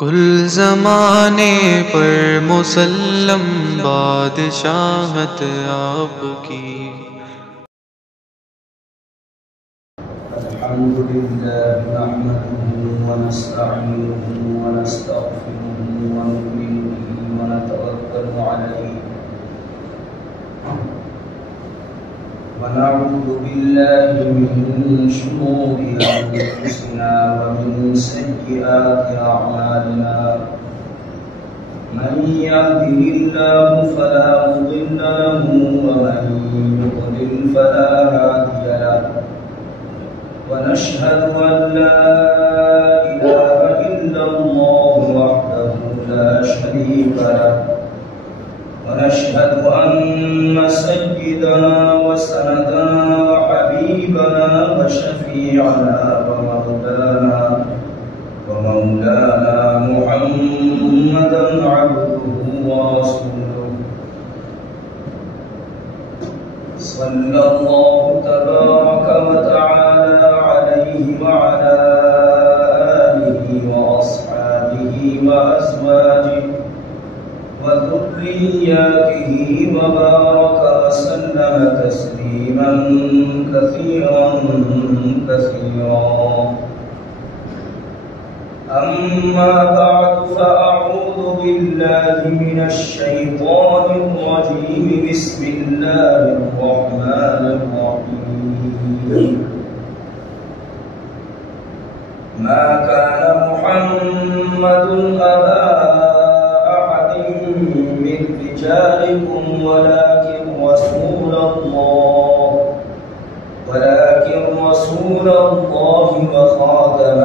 کل زمانے پر مسلم بادشاہت آپ کی۔ الحمد لله نحمده ونستعينه ونستغفره ونؤمن به ونتوكل عليه ونعوذ بالله من شرور أنفسنا ومن سيئات أعمالنا من يهده الله فلا مضل له ومن يضلل فلا هادي له ونشهد أن لا إله إلا الله وحده لا شريك له ونشهد أن سيدنا وسندنا وحبيبنا وشفيعنا ومولانا محمدا عبده ورسوله صلى الله تبارك وتعالى عليه وعلى آله وأصحابه وأزواجه وذرياته وبارك وسلم تسليما كثيرا أما بعد فأعوذ بالله من الشيطان الرجيم بسم الله الرحمن الرحيم ما كان محمد أبا أحد من رجالكم ولكن رسول الله وخاتم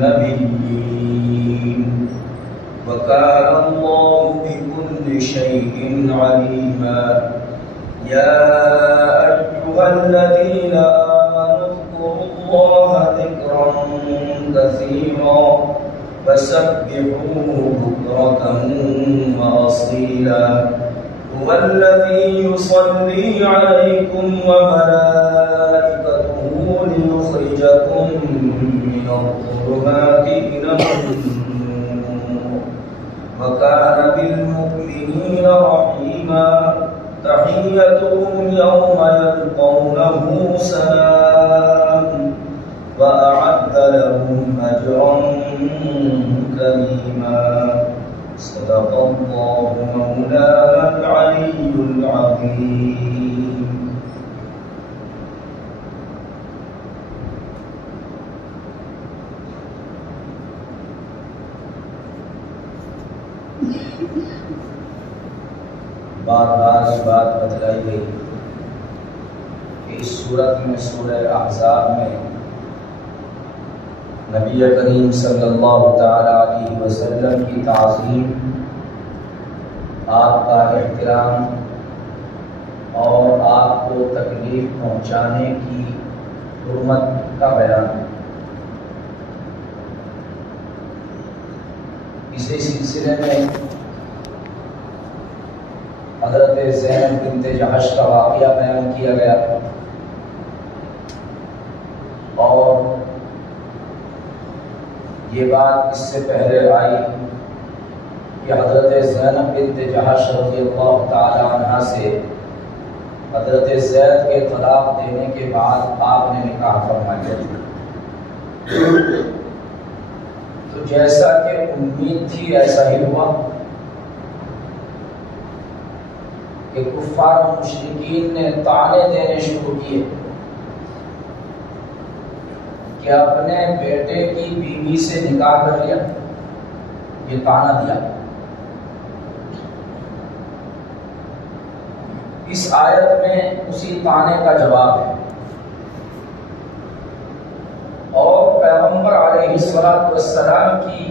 النبيين وكان الله بكل شيء عليما يا أيها الذين آمنوا اذكروا الله ذكرا كثيرا فسبحوه بكرة وأصيلا هو الذي يصلي عليكم وملائكته ليخرجكم من الظلمات إلى النور وكان بالمؤمنين رحيما تحيتهم يوم يلقونه سلام وأعد لهم أجرا كريما صدق الله مولانا العلي العظيم. بار بار یہ بات بتلائی گئی کہ اس سورت میں سورہ احزاب میں نبی کریم صلی اللہ تعالی علیہ وسلم کی تعظیم، آپ کا احترام اور آپ کو تکلیف پہنچانے کی حرمت کا بیان ہے۔ اسی سلسلے میں حضرت زینب بنت جحش کا واقعہ بیان کیا گیا اور یہ بات اس سے پہلے آئی کہ حضرت زینب بنت جحش رضی اللہ تعالی عنہ سے حضرت زید کے طلاق دینے کے بعد آپ نے نکاح فرمایا تو جیسا کہ امید تھی ایسا ہی ہوا کہ کفار و مشرکین نے طعنے دینے شروع کیے کہ اپنے بیٹے کی بیوی سے نکاح کر لیا، یہ طعنہ دیا۔ اس آیت میں اسی طعنے کا جواب ہے اور پیغمبر علیہ السلام کی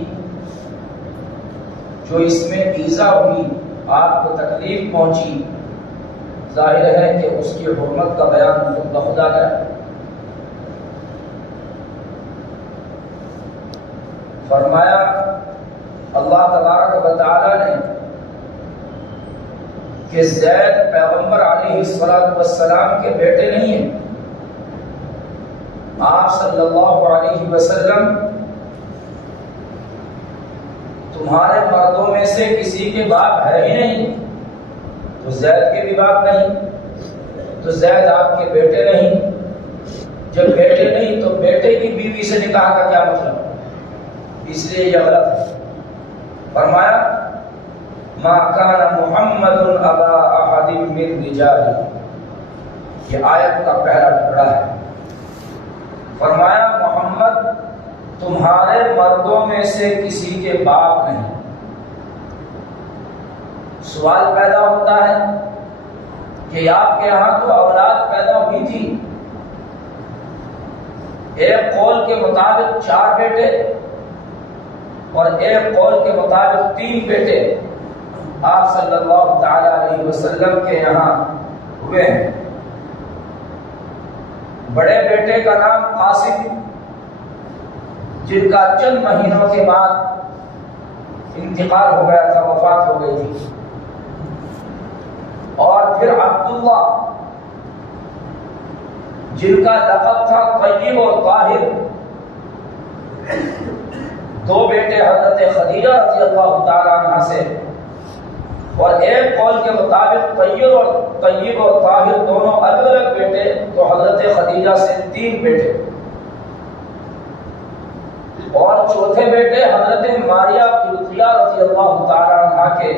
جو اس میں ایذا ہوئی، آپ کو تکلیف پہنچی، ظاہر ہے کہ اس کی حرمت کا بیان بخود آ گیا۔ فرمایا اللہ تبارک و تعالی نے کہ زید پیغمبر علیہ السلام کے بیٹے نہیں ہیں، آپ صلی اللہ علیہ وسلم تمہارے مردوں میں سے کسی کے باپ ہے ہی نہیں، تو زید کے بھی باپ نہیں، تو زید آپ کے بیٹے نہیں، جب بیٹے نہیں تو بیٹے کی بیوی سے نکاح کا کیا مطلب؟ اس لیے یہ غلط ہے۔ فرمایا ما کان محمد ابا احد من رجال، یہ آیت کا پہلا ٹکڑا ہے۔ فرمایا محمد تمہارے مردوں میں سے کسی کے باپ نہیں۔ سوال پیدا ہوتا ہے کہ آپ کے یہاں تو اولاد پیدا ہوئی تھی، ایک قول کے مطابق 4 بیٹے اور ایک قول کے مطابق 3 بیٹے آپ صلی اللہ تعالی علیہ وسلم کے یہاں ہوئے ہیں۔ بڑے بیٹے کا نام قاسم، جن کا چند مہینوں کے بعد انتقال ہو گیا تھا، وفات ہو گئی تھی، اور پھر عبداللہ جن کا لقب تھا طیب اور طاہر۔ 2 بیٹے حضرت خدیجہ رضی اللہ تعالی عنہ سے، اور ایک قول کے مطابق طیب اور طاہر دونوں الگ الگ بیٹے، تو حضرت خدیجہ سے 3 بیٹے، اور چوتھے بیٹے حضرت ماریہ قبطیہ رضی اللہ تعالی عنہ کے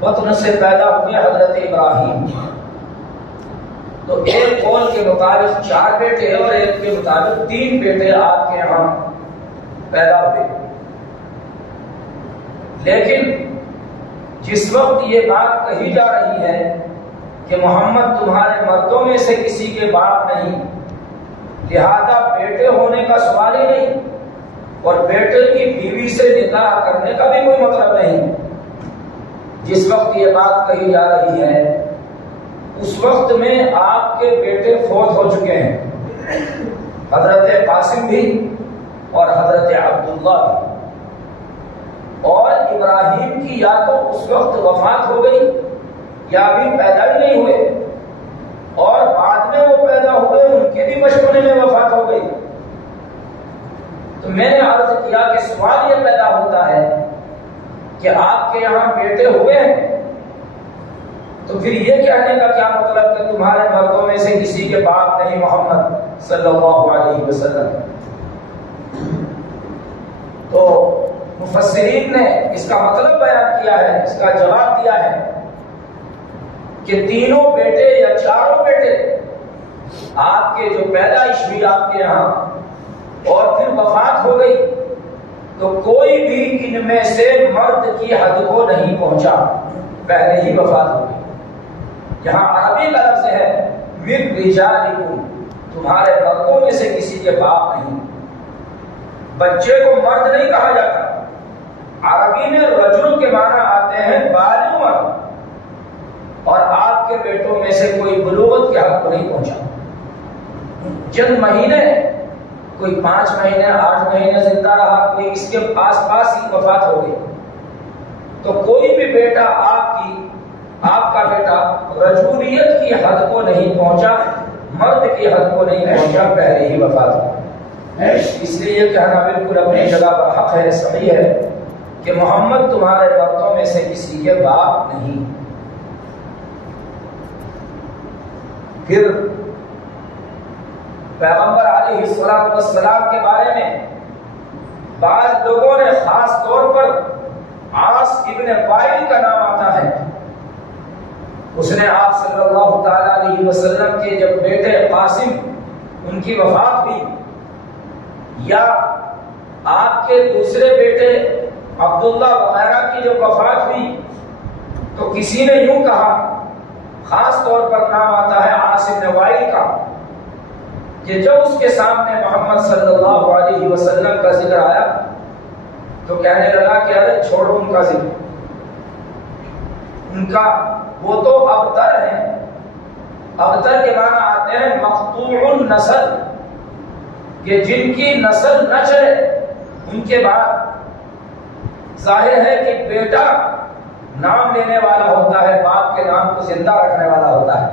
بطن سے پیدا ہوئے حضرت ابراہیم۔ تو ایک قول کے مطابق 4 بیٹے اور ایک کے مطابق 3 بیٹے آپ کے یہاں پیدا ہوئے۔ لیکن جس وقت یہ بات کہی جا رہی ہے کہ محمد تمہارے مردوں میں سے کسی کے باپ نہیں، لہذا بیٹے ہونے کا سوال ہی نہیں، اور بیٹے کی بیوی سے نکاح کرنے کا بھی کوئی مطلب نہیں۔ جس وقت یہ بات کہی جا رہی ہے اس وقت میں آپ کے بیٹے فوت ہو چکے ہیں، حضرت قاسم بھی اور حضرت عبداللہ بھی، اور ابراہیم کی یا تو اس وقت وفات ہو گئی یا ابھی پیدا ہی نہیں ہوئے، اور بعد میں وہ پیدا ہوئے ان کے بھی بچپنے میں وفات ہو گئی۔ تو میں نے عرض کیا کہ سوال یہ پیدا ہوتا ہے کہ آپ کے یہاں بیٹے ہوئے ہیں، تو پھر یہ کہنے کا کیا مطلب کہ تمہارے مردوں میں سے کسی کے باپ نہیں محمد صلی اللہ علیہ وسلم؟ تو مفسرین نے اس کا مطلب بیان کیا ہے، اس کا جواب دیا ہے کہ تینوں بیٹے یا چاروں بیٹے آپ کے جو پیدائش ہوئی آپ کے یہاں اور پھر وفات ہو گئی، تو کوئی بھی ان میں سے مرد کی حد کو نہیں پہنچا، پہلے ہی وفات ہو گئی۔ یہاں عربی کا لفظ ہے من رجالکم، تمہارے مردوں میں سے کسی کے باپ نہیں۔ بچے کو مرد نہیں کہا جاتا، عربی میں رجل کے معنی آتے ہیں بالغ مرد، اور آپ کے بیٹوں میں سے کوئی بلوغت کے حد کو نہیں پہنچا۔ چند مہینے، کوئی 5 مہینے 8 مہینے زندہ رہا، کوئی اس کے آس پاس ہی وفات ہو گئی، تو کوئی بھی بیٹا آپ کا بیٹا رجولیت کی حد کو نہیں پہنچا، مرد کی حد کو نہیں پہنچا، پہلے ہی وفات ہو گئی۔ اس لیے یہ کہنا بالکل اپنی جگہ پر حق ہے، صحیح ہے کہ محمد تمہارے مردوں میں سے کسی کے باپ نہیں۔ پھر پیغمبر علیہ السلام کے بارے میں بعض لوگوں نے خاص طور پر عاص ابن وائل کا نام آتا ہے، اس نے آپ صلی اللہ تعالی علیہ وسلم کے جب بیٹے قاسم ان کی وفات ہوئی، یا آپ کے دوسرے بیٹے عبداللہ وغیرہ کی جب وفات ہوئی، تو کسی نے یوں کہا، خاص طور پر نام آتا ہے عاص بن وائل کا، کہ جب اس کے سامنے محمد صلی اللہ علیہ وسلم کا ذکر آیا تو کہنے لگا کہ ارے چھوڑو ان کا ذکر، ان کا وہ تو ابتر ہیں، ابتر کے معنی آتے ہیں مقطوع النسل، کہ جن کی نسل نہ چلے، ان کے بعد ظاہر ہے کہ بیٹا نام لینے والا ہوتا ہے، باپ کے نام کو زندہ رکھنے والا ہوتا ہے،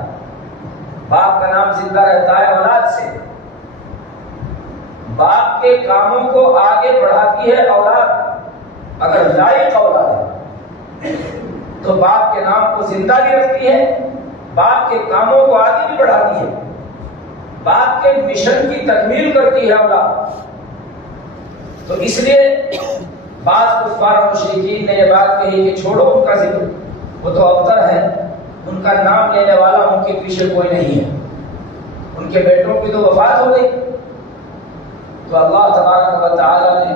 باپ کا نام زندہ رہتا ہے اولاد سے، باپ کے کاموں کو آگے بڑھاتی ہے اولاد، اگر لائق اولاد ہے تو باپ کے نام کو زندہ بھی رکھتی ہے، باپ کے کاموں کو آگے بھی بڑھاتی ہے، باپ کے مشن کی تکمیل کرتی ہے اولاد۔ تو اس لیے بعض کفار و مشرکین نے یہ بات کہی کہ چھوڑو ان کا ذکر، وہ تو ابتر ہے، ان کا نام لینے والا ان کے پیچھے کوئی نہیں ہے، ان کے بیٹوں کی تو وفات ہو گئی۔ تو اللہ تبارک و تعالی نے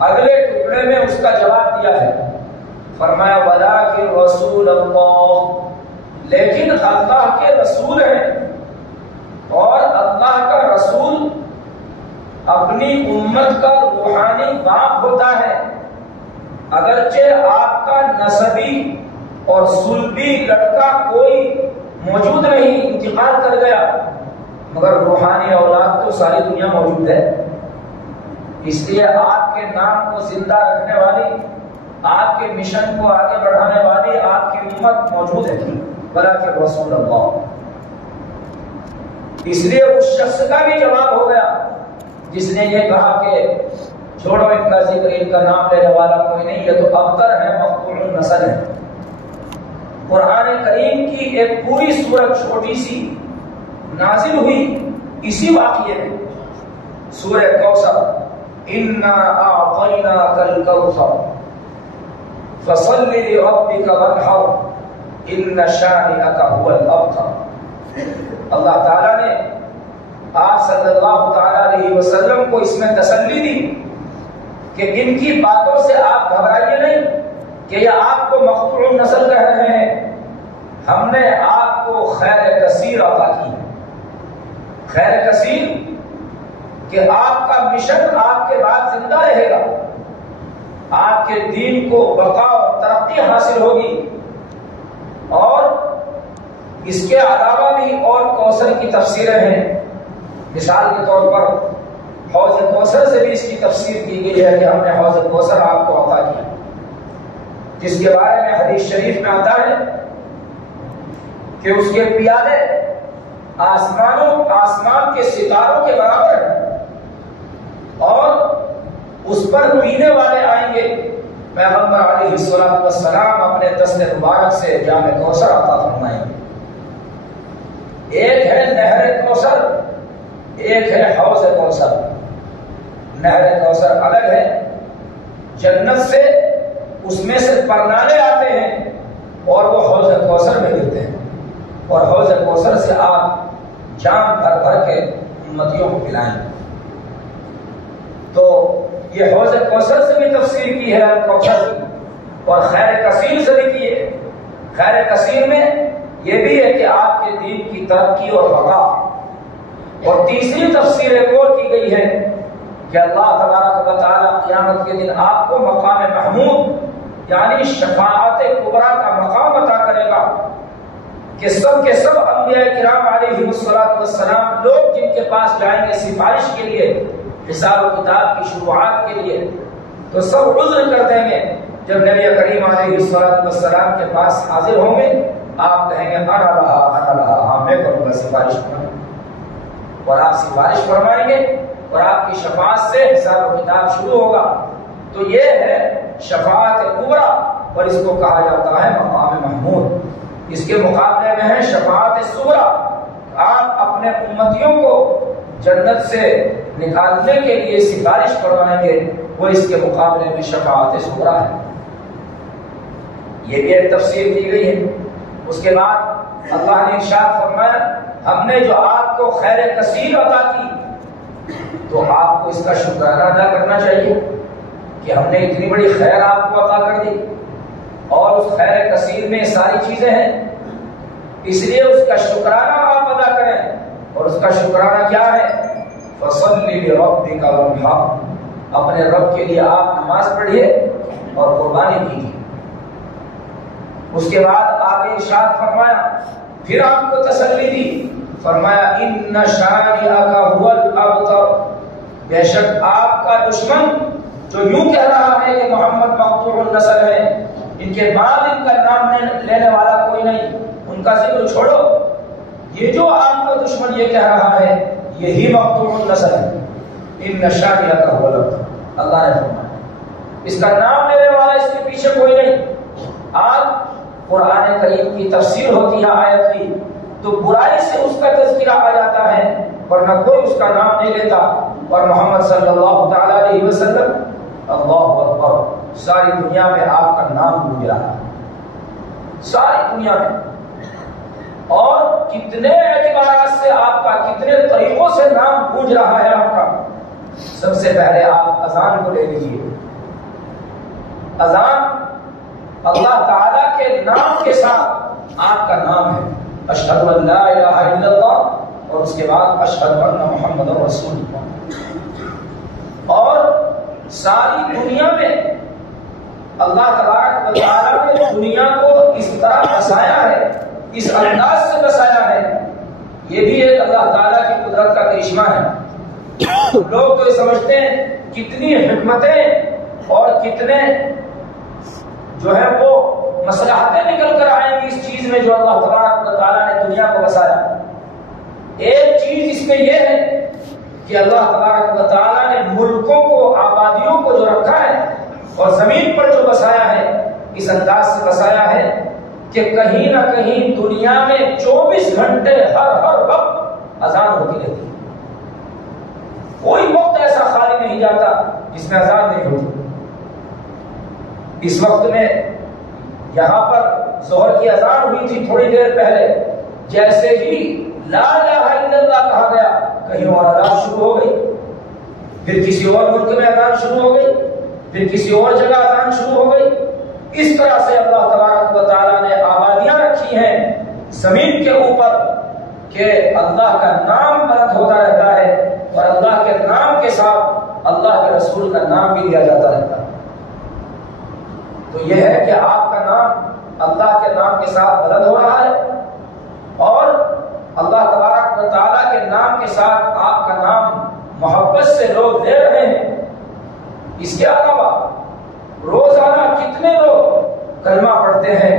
اگلے ٹکڑے میں اس کا جواب دیا ہے، فرمایا وَلَٰكِن رَسُولَ اللَّهِ، لیکن اللہ کے رسول ہیں، اور اللہ کا رسول اپنی امت کا روحانی باپ ہوتا ہے۔ اگرچہ آپ کا نسبی اور صلبی لڑکا کوئی موجود نہیں، انتقال کر گیا، مگر روحانی اولاد تو ساری دنیا موجود ہے۔ اس لیے آپ کے نام کو زندہ رکھنے والی، آپ کے مشن کو آگے بڑھانے والی آپ کی امت موجود ہے، وَلَٰكِن رَسُولَ اللَّهِ۔ اس لیے اس شخص کا بھی جواب ہو گیا جس نے یہ کہا کہ چھوڑو ان کا ذکر، ان کا نام لینے والا کوئی نہیں، یہ تو ابتر ہے، مقطوع النسل ہے۔ قرآن کریم کی ایک پوری سورت چھوٹی سی نازل ہوئی اسی واقعے میں، سورہ کوثر، اِنَّا أَعْطَيْنَاكَ الْكَوْثَرَ فَصَلِّ لِرَبِّكَ وَانْحَرْ إِنَّ شَانِئَكَ هُوَ الْأَبْتَرُ۔ اللہ تعالیٰ نے آپ صلی اللہ تعالیٰ علیہ وسلم کو اس میں تسلی دی کہ ان کی باتوں سے آپ گھبرائیے نہیں کہ یہ آپ کو مقطوع النسل کہہ رہے ہیں، ہم نے آپ کو خیر کثیر عطا کی، خیر کثیر کہ آپ کا مشن آپ کے بعد زندہ رہے گا، آپ کے دین کو بقا اور ترقی حاصل ہوگی۔ اور اس کے علاوہ بھی اور کوثر کی تفسیریں ہیں، مثال کے طور پر حوض کوثر سے بھی اس کی تفسیر کی گئی ہے کہ ہم نے حوض کوثر آپ کو عطا کیا، جس کے بارے میں حدیث شریف میں آتا ہے کہ اس کے پیالے آسمان کے ستاروں کے برابر ہیں، اور اس پر پینے والے آئیں گے۔ پیغمبر علیہ الصلوۃ والسلام اپنے دست مبارک سے جام کوثر عطا فرمائیں گے۔ ایک ہے نہر کوثر، ایک ہے حوض کوثر۔ نہر کوثر الگ ہے، جنت سے اس میں سے پرنالے آتے ہیں اور وہ حوض کوثر میں گرتے ہیں، اور حوض کوثر سے آپ جام بھر بھر کے امتیوں کو پلائیں۔ تو یہ حوض کوثر سے بھی تفسیر کی ہے کوثر کی، اور خیر کثیر سے بھی کی ہے۔ خیر کثیر میں یہ بھی ہے کہ آپ کے دین کی ترقی اور بقا۔ اور تیسری تفسیر ایک اور کی گئی ہے کہ اللہ تبارک و تعالیٰ قیامت کے دن آپ کو مقام محمود یعنی شفاعت کبریٰ کا مقام عطا کرے گا کہ سب کے سب انبیاء کرام علیہ الصلوۃ والسلام لوگ جن کے پاس جائیں گے سفارش کے لیے، حساب و کتاب کی شروعات کے لیے، تو سب عذر کر دیں گے۔ جب نبی کریم علیہ الصلوۃ والسلام کے پاس حاضر ہوں گے، آپ کہیں گے انا لہا، ہاں میں کروں گا سفارش، اور آپ سفارش فرمائیں گے اور آپ کی شفاعت سے حساب و کتاب شروع ہوگا۔ تو یہ ہے شفاعت کبریٰ، اور اس کو کہا جاتا ہے مقام محمود۔ اس کے مقابلے میں ہے شفاعت صغریٰ، آپ اپنے امتیوں کو جنت سے نکالنے کے لیے سفارش فرمائیں گے، وہ اس کے مقابلے میں شفاعت صغریٰ ہے۔ یہ بھی ایک تفسیر دی گئی ہے۔ اس کے بعد اللہ نے ارشاد فرمایا ہم نے جو آپ کو خیر کثیر عطا کی تو آپ کو اس کا شکرانہ ادا کرنا چاہیے کہ ہم نے اتنی بڑی خیر آپ کو عطا کر دی، اور اس خیر کثیر میں ساری چیزیں ہیں، اس لیے اس کا شکرانہ آپ ادا کریں۔ اور اس کا شکرانہ کیا ہے؟ فَصَلِّ لِرَبِّكَ وَانْحَرْ، اپنے رب کے لیے آپ نماز پڑھیے اور قربانی کیجیے۔ اس کے بعد آگے ارشاد فرمایا، پھر آپ کو تسلی دی، فرمایا ان شانئک هو الابتر، بے شک آپ کا دشمن جو یوں کہہ رہا ہے کہ محمد مقطوع النسل ہے، ان کے بعد ان کا نام لینے والا کوئی نہیں، ان کا ذکر چھوڑو، یہ جو آپ کا دشمن یہ کہہ رہا ہے یہی مقطوع النسل ہے۔ ان شانئک هو الابتر، اللہ نے فرمایا اس کا نام لینے والا اس کے پیچھے کوئی نہیں۔ آج قرآن کریم کی تفسیر ہوتی ہے آیت کی تو برائی سے اس کا تذکرہ آ جاتا ہے، ورنہ کوئی اس کا نام نہیں لیتا۔ اور محمد صلی اللہ تعالی علیہ وسلم، اللہ اکبر، ساری دنیا میں آپ کا نام گونج رہا ہے، ساری دنیا میں، اور کتنے اعتبارات سے آپ کا، کتنے طریقوں سے نام گونج رہا ہے آپ کا۔ سب سے پہلے آپ اذان کو لے لیجیے۔ اذان اللہ تعالیٰ کے نام کے ساتھ آپ کا نام ہے، اشہد ان لا الہ الا اللہ، اور اس کے بعد اشہد ان محمد رسول اللہ۔ اور ساری دنیا میں اللہ تبارک و تعالیٰ نے دنیا کو اس طرح بسایا ہے، اس انداز سے بسایا ہے، یہ بھی ایک اللہ تعالیٰ کی قدرت کا کرشمہ ہے۔ لوگ تو یہ سمجھتے ہیں کتنی حکمتیں اور کتنے جو ہے وہ مصلحتیں نکل کر آئیں گی اس چیز میں جو اللہ تبارک و تعالیٰ نے دنیا کو بسایا۔ ایک چیز اس میں یہ ہے کہ اللہ تبارک و تعالیٰ نے ملکوں کو، آبادیوں کو جو رکھا ہے اور زمین پر جو بسایا ہے، اس انداز سے بسایا ہے کہ کہیں نہ کہیں دنیا میں 24 گھنٹے ہر وقت اذان ہوتی رہتی ہے۔ کوئی وقت ایسا خالی نہیں جاتا جس میں اذان نہیں ہوتی۔ اس وقت میں یہاں پر ظہر کی اذان ہوئی تھی تھوڑی دیر پہلے، جیسے ہی لا الہ الا اللہ کہا گیا کہیں اور اذان شروع ہو گئی، پھر کسی اور ملک میں اذان شروع ہو گئی، پھر کسی اور جگہ اذان شروع ہو گئی۔ اس طرح سے اللہ تبارک و تعالیٰ نے آبادیاں رکھی ہیں زمین کے اوپر کہ اللہ کا نام بلند ہوتا رہتا ہے، اور اللہ کے نام کے ساتھ اللہ کے رسول کا نام بھی لیا جاتا رہتا ہے۔ تو یہ ہے کہ آپ کا نام اللہ کے نام کے ساتھ بلند ہو رہا ہے، اور اللہ تبارک و تعالیٰ کے نام کے ساتھ آپ کا نام محبت سے لوگ لے رہے ہیں۔ اس کے علاوہ روزانہ کتنے لوگ کلمہ پڑھتے ہیں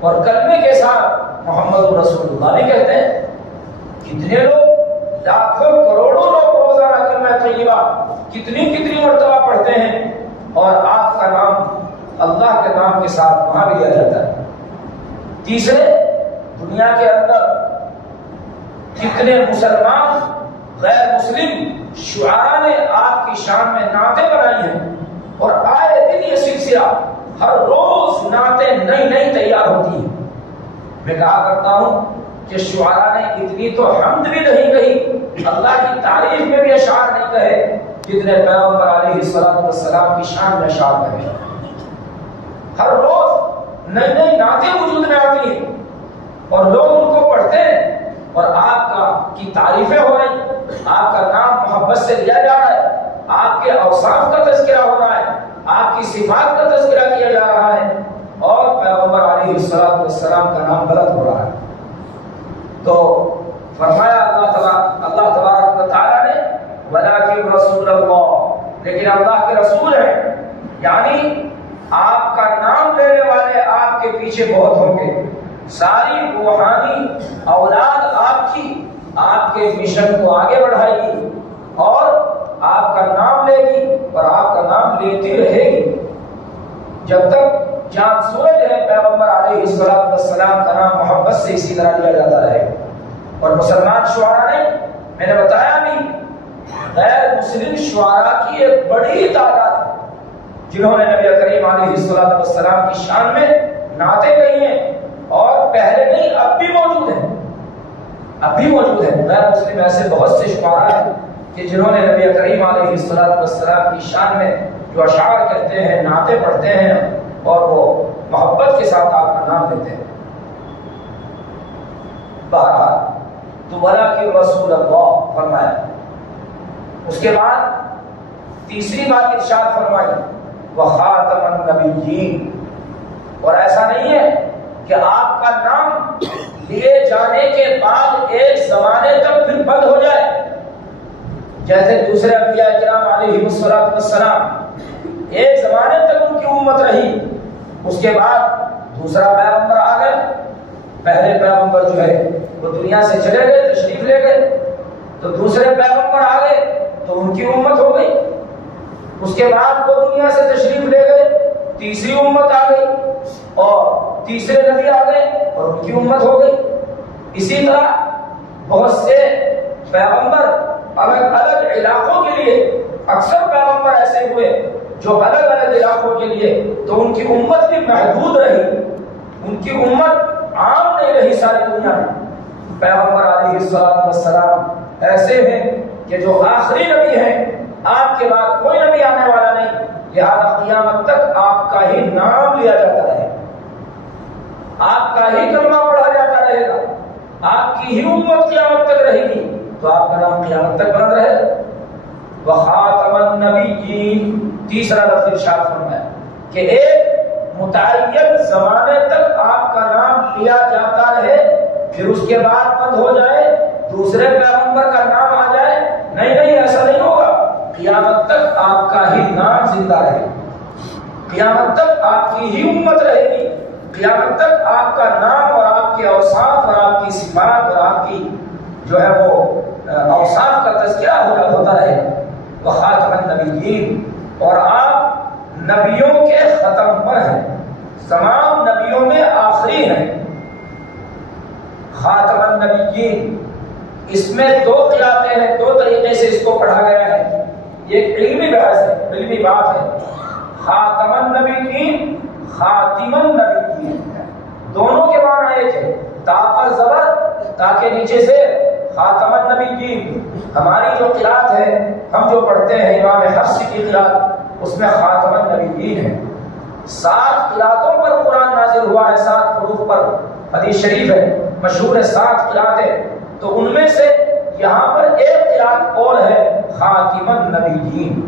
اور کلمے کے ساتھ محمد رسول اللہ بھی کہتے ہیں۔ کتنے لوگ، لاکھوں کروڑوں لوگ روزانہ کلمہ طیبہ کتنی مرتبہ پڑھتے ہیں، اور آپ کا نام اللہ کے نام کے ساتھ وہاں بھی لیا جاتا ہے۔ تیسرے، دنیا کے اندر کتنے مسلمان غیر مسلم شعراء نے آپ کی شان میں نعتیں بنائی ہیں، اور آئے دن یہ سلسلہ ہر روز نعتیں نئی تیار ہوتی ہیں۔ میں کہا کرتا ہوں کہ شعراء نے اتنی تو حمد بھی نہیں کہی، اللہ کی تعریف میں بھی اشعار نہیں کہے جتنے پیغمبر علیہ الصلوۃ والسلام کی شان میں اشعار کہے۔ ہر روز نئی نعتیں وجود میں آتی ہیں اور لوگ ان کو پڑھتے ہیں، اور آپ کی تعریفیں ہو رہی، آپ کا نام محبت سے لیا جا رہا ہے، آپ کے اوصاف کا تذکرہ ہو رہا ہے، آپ کی صفات کا تذکرہ کیا جا رہا ہے، اور پیغمبر علیہ الصلوۃ والسلام کا نام بلند ہو رہا ہے۔ تو فرمایا اللہ تبارک و تعالیٰ نے وَلَٰكِن رَسُولَ اللَّهِ، لیکن اللہ کے رسول ہیں، یعنی آپ کا نام لینے والے آپ کے پیچھے بہت ہوں گے۔ ساری روحانی اولاد آپ کے مشن کو آگے بڑھائے گی، اور آپ کا نام لے گی، اور آپ کا نام لیتی رہے گی جب تک جان سورج ہے۔ پیغمبر علیہ الصلوۃ والسلام کا نام محبت سے اسی طرح لیا جاتا رہے گا۔ اور مسلمان شعراء نے، میں نے بتایا بھی، غیر مسلم شعراء کی ایک بڑی تعداد ہے جنہوں نے نبی کریم علیہ الصلوۃ والسلام کی شان میں نعتیں کہی ہیں، اور پہلے نہیں اب بھی موجود ہیں، اب بھی موجود ہیں۔ غیر مسلم ایسے بہت سے شعراء ہیں کہ جنہوں نے نبی کریم علیہ الصلوۃ والسلام کی شان میں جو اشعار کہتے ہیں، نعتیں پڑھتے ہیں، اور وہ محبت کے ساتھ آپ کا نام لیتے ہیں۔ بہرحال تو وَلَٰكِن رَسُولَ اللَّهِ فرمایا۔ اس کے بعد تیسری بات ارشاد فرمائی وَخَاتَمَ النَّبِيِّينَ، اور ایسا نہیں ہے کہ آپ کا نام لیے جانے کے بعد ایک زمانے تک پھر بند ہو جائے، جیسے دوسرے انبیاء کرام علیہ الصلوۃ والسلام ایک زمانے تک ان کی امت رہی، اس کے بعد دوسرا پیغمبر آ گئے، پہلے پیغمبر جو ہے وہ دنیا سے چلے گئے، تشریف لے گئے، تو دوسرے پیغمبر آ گئے تو ان کی امت ہو گئی، اس کے بعد وہ دنیا سے تشریف لے گئے تیسری امت آ گئی اور تیسرے نبی آ گئے اور ان کی امت ہو گئی. اسی طرح بہت سے پیغمبر الگ الگ علاقوں کے لیے، اکثر پیغمبر ایسے ہوئے جو الگ الگ علاقوں کے لیے، تو ان کی امت بھی محدود رہی، ان کی امت عام نہیں رہی ساری دنیا میں. پیغمبر علیہ السلام ایسے ہیں کہ جو آخری نبی ہیں، آپ کے بعد کوئی نبی آنے والا نہیں، لہذا قیامت تک آپ کا ہی نام لیا جاتا رہے، آپ کا ہی کلمہ پڑھا جاتا رہے گا، آپ کی ہی امت قیامت تک رہے گی، تو آپ کا نام قیامت تک بند رہے گا. وخاتم النبیین، تیسرا لفظ ارشاد فرمایا کہ ایک متعین زمانے تک آپ کا نام لیا جاتا رہے، پھر اس کے بعد بند ہو جائے، دوسرے پیغمبر کا نام آ جائے. نہیں، ایسا نہیں ہوگا. قیامت تک آپ کا ہی نام زندہ رہے گا، قیامت تک آپ کی ہی امت رہے گی، قیامت تک آپ کا نام اور آپ کے اوصاف اور آپ کی صفات اور آپ کی جو ہے وہ اوصاف کا تذکرہ ہوتا رہے. وخاتم النبیین، اور آپ نبیوں کے ختم پر ہیں، تمام نبیوں میں آخری ہیں. خاتم النبیین، اس میں دو قراءتیں ہیں، دو طریقے سے اس کو پڑھا گیا ہے. یہ ایک علمی بحث ہے، علمی بات ہے. خاتم النبیین، خاتم النبیین، دونوں کے معنی ایک ہے. تا پر زبر، تاکہ نیچے سے خاتم النبیین. ہماری جو قراءت ہے، ہم جو پڑھتے ہیں امام حفص کی قراءت، اس میں خاتم النبیین ہے. 7 قراءتوں پر قرآن نازل ہوا ہے، 7 حروف پر. حدیث شریف ہے، مشہور ہے 7 قراءتیں. تو ان میں سے یہاں پر ایک قراءت اور ہے خاتم النبیین،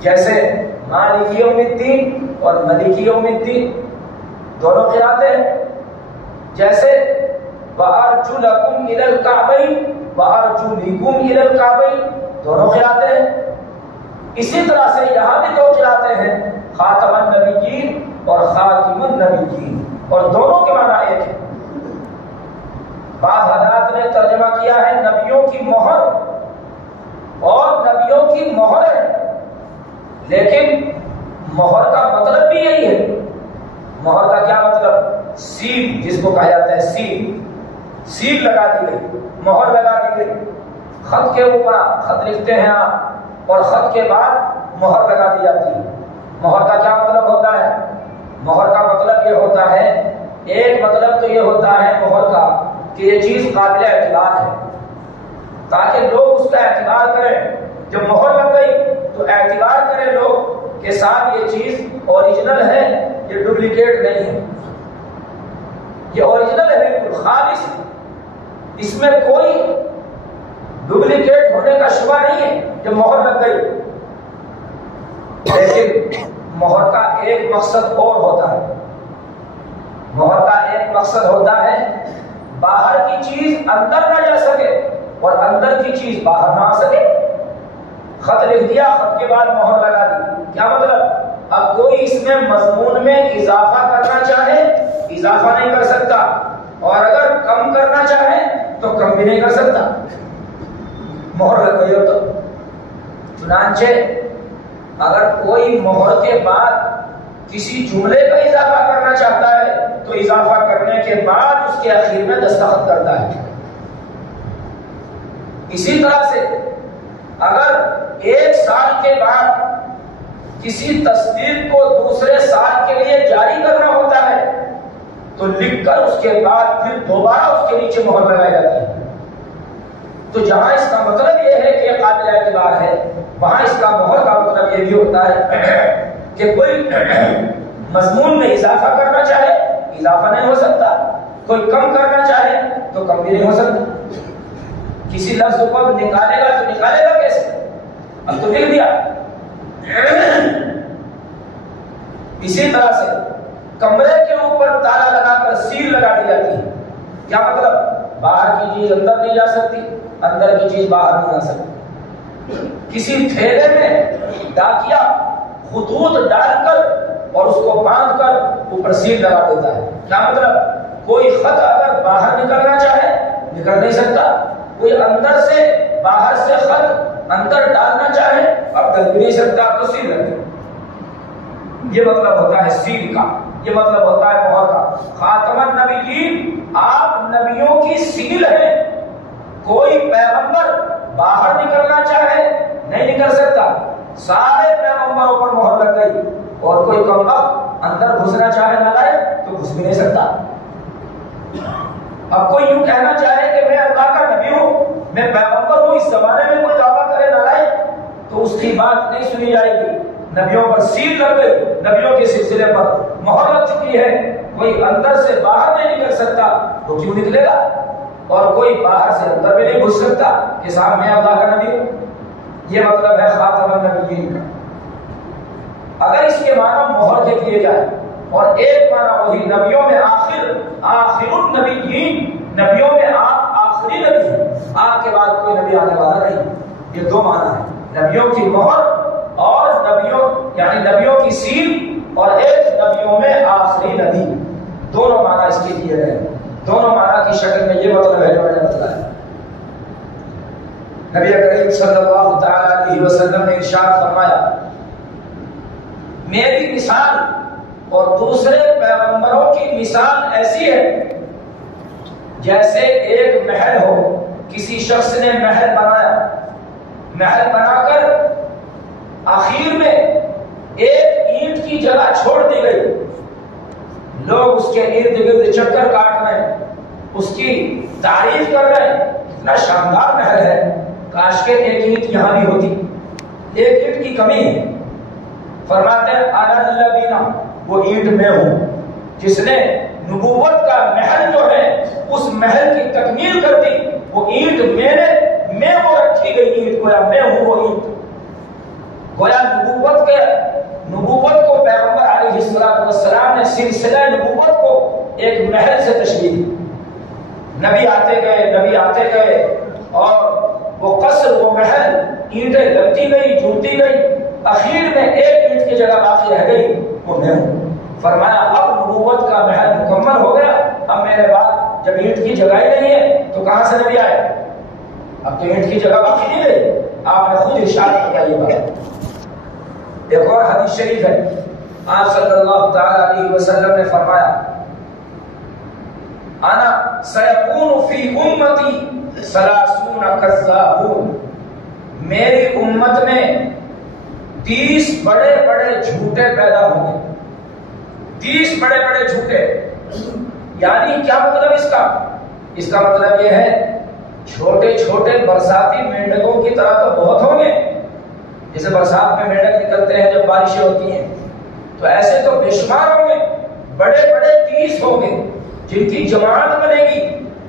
جیسے مالک یوم الدین اور ملک یوم الدین دونوں قراءتیں ہیں. جیسے وَأَرْجُلَكُمْ إِلَى الْكَعْبَيْنِ وَأَرْجُلِكُمْ إِلَى الْكَعْبَيْنِ دونوں قراءتیں ہیں. اسی طرح سے یہاں بھی 2 قراءتیں ہیں، خاتم النبیین اور خاتم النبیین، اور دونوں کے معنی ایک ہے. بعض حضرات نے ترجمہ کیا ہے نبیوں کی مہر، اور نبیوں کی مہر ہے، لیکن مہر کا مطلب بھی یہی ہے. مہر کا کیا مطلب؟ سیل، جس کو کہا جاتا ہے سیل لگا دی گئی، مہر لگا دی گئی. خط کے اوپر خط لکھتے ہیں آپ، اور خط کے بعد مہر لگا دی جاتی ہے. مہر کا کیا مطلب ہوتا ہے؟ مہر کا مطلب یہ ہوتا ہے، ایک مطلب تو یہ ہوتا ہے مہر کا کہ یہ چیز قابل اعتبار ہے، تاکہ لوگ اس کا اعتبار کریں. جب مہر لگ گئی تو اعتبار کریں لوگ کہ صاحب یہ چیز اوریجنل ہے، یہ ڈپلیکیٹ نہیں ہے، یہ اوریجنل ہے، بالکل خالص، اس میں کوئی ڈپلیکیٹ ہونے کا شبہ نہیں ہے جب مہر لگ گئی. لیکن مہر کا ایک مقصد اور ہوتا ہے. مہر کا ایک مقصد ہوتا ہے باہر کی چیز اندر نہ جا سکے اور اندر کی چیز باہر نہ آ سکے. خط لکھ دیا، خط کے بعد مہر لگا دی، کیا مطلب؟ اب کوئی اس میں مضمون میں اضافہ کرنا چاہے اضافہ نہیں کر سکتا، اور اگر کم کرنا چاہے تو کم بھی نہیں کر سکتا. مہر لگ گئی ہو تو. چنانچہ اگر کوئی مہر کے بعد کسی جملے کا اضافہ کرنا چاہتا ہے تو اضافہ کرنے کے بعد اس کے اخیر میں دستخط کرتا ہے. اسی طرح سے اگر 1 سال کے بعد کسی تصدیق کو دوسرے سال کے لیے جاری کرنا ہوتا ہے تو لکھ کر اس کے بعد پھر دوبارہ اس کے نیچے مہر لگائی جاتی ہے. تو جہاں اس کا مطلب یہ ہے کہ قابل اعتبار ہے، وہاں اس کا مہر کا مطلب یہ بھی ہوتا ہے کہ کوئی مضمون میں اضافہ کرنا چاہے اضافہ نہیں ہو سکتا، کوئی کم کرنا چاہے تو کم بھی نہیں ہو سکتا. کسی لفظ کو نکالے گا تو نکالے گا کیسے؟ اب تو لکھ دیا. اسی طرح سے کمرے کے اوپر تالا لگا کر سیل لگا دی جاتی ہے. کیا مطلب؟ باہر کی چیز اندر نہیں جا سکتی، اندر کی چیز باہر نہیں جا سکتی. کسی تھیلے میں ڈاکیا خطوط ڈال کر اور اس کو باندھ کر اوپر سیل لگا دیتا ہے. کیا مطلب؟ کوئی خط اگر باہر نکلنا چاہے نکل نہیں سکتا، کوئی اندر سے باہر سے خط اندر ڈالنا چاہے اب ڈال بھی نہیں سکتا، تو سیل لگے. یہ مطلب ہوتا ہے سیل کا، یہ مطلب ہوتا ہے مہر کا۔ خاتم النبیین، آپ نبیوں کی سیل ہیں۔ کوئی پیغمبر باہر نکلنا چاہے نہیں نکل سکتا، سارے پیغمبروں پر مہر لگ گئی، اور کوئی کم وقت اندر گھسنا چاہے نہ لائے تو گھس بھی نہیں سکتا۔ اب کوئی یوں کہنا چاہے کہ میں اللہ کا نبی ہوں، میں پیغمبر ہوں، اس زمانے میں کوئی دعویٰ کرے نہ لائے تو اس کی بات نہیں سنی جائے گی۔ نبیوں پر سیل لگ گئی، نبیوں کے سلسلے پر مہر لگ چکی ہے، کوئی اندر سے باہر نہیں نکل سکتا، وہ کیوں نکلے گا؟ اور کوئی باہر سے اندر بھی نہیں گھس سکتا کہ صاحب میں اللہ کا نبی ہوں۔ یہ مطلب ہے خاتم النبیین کا۔ اگر اس کے معنی مہر کے کیے جائے اور ایک معنی وہی نبیوں میں آخر النبیین، نبیوں میں آپ آخری نبی ہیں، آپ کے بعد کوئی نبی آنے والا نہیں، یہ دو معنی ہیں، نبیوں کی مہر اور نبیوں یعنی نبیوں کی سیل، اور ایک نبیوں میں آخری نبی، دونوں معنی اس کے کیے گئے، دونوں معنی کی شکل میں یہ مطلب ہے جو میں نے بتایا۔ نبی کریم صلی اللہ تعالی علیہ وسلم نے ارشاد فرمایا، میری مثال اور دوسرے پیغمبروں کی مثال ایسی ہے جیسے ایک محل ہو، کسی شخص نے محل بنایا، محل بنا کر آخر میں ایک اینٹ کی جگہ چھوڑ دی گئی، لوگ اس کے ارد گرد چکر کاٹ رہے ہیں، اس کی تعریف کر رہے ہیں، اتنا شاندار محل ہے، کاش کے ایک اینٹ یہاں بھی ہوتی، ایک اینٹ کی کمی ہے۔ فرماتے ہیں انا الذین، وہ اینٹ میں ہوں جس نے نبوت کا محل جو ہے اس محل کی تکمیل کر دی، وہ اینٹ میں وہ رکھی گئی اینٹ، گویا میں ہوں وہ اینٹ، گویا نبوت کو پیغمبر علیہ السلام نے سلسلہ نبوت کو ایک محل سے تشبیہ دی۔ نبی آتے گئے اور وہ قصر، وہ محل، اینٹیں لگتی گئی، جڑتی گئی، اخیر میں ایک اینٹ کی جگہ باقی رہ گئی، وہ میں ہوں۔ فرمایا اب نبوت کا محل مکمل ہو گیا، اب میرے بعد جب اینٹ کی جگہ ہی نہیں ہے تو کہاں سے نبی آئے؟ اب تو اینٹ کی جگہ باقی نہیں رہی، آپ نے خود ارشاد کیا یہ بات۔ ایک اور حدیث شریف ہے، آپ صلی اللہ تعالی علیہ وسلم نے فرمایا، انا سیکون فی امتی 30 کذابون، میری امت میں 30 بڑے بڑے جھوٹے پیدا ہوں گے، 30 بڑے بڑے جھوٹے۔ یعنی کیا مطلب اس کا مطلب یہ ہے چھوٹے چھوٹے برساتی مینڈکوں کی طرح تو بہت ہوں گے، جیسے برسات میں مینڈک نکلتے ہیں جب بارشیں ہوتی ہیں، تو ایسے تو بے شمار ہوں گے، بڑے بڑے 30 ہوں گے جن کی جماعت بنے گی،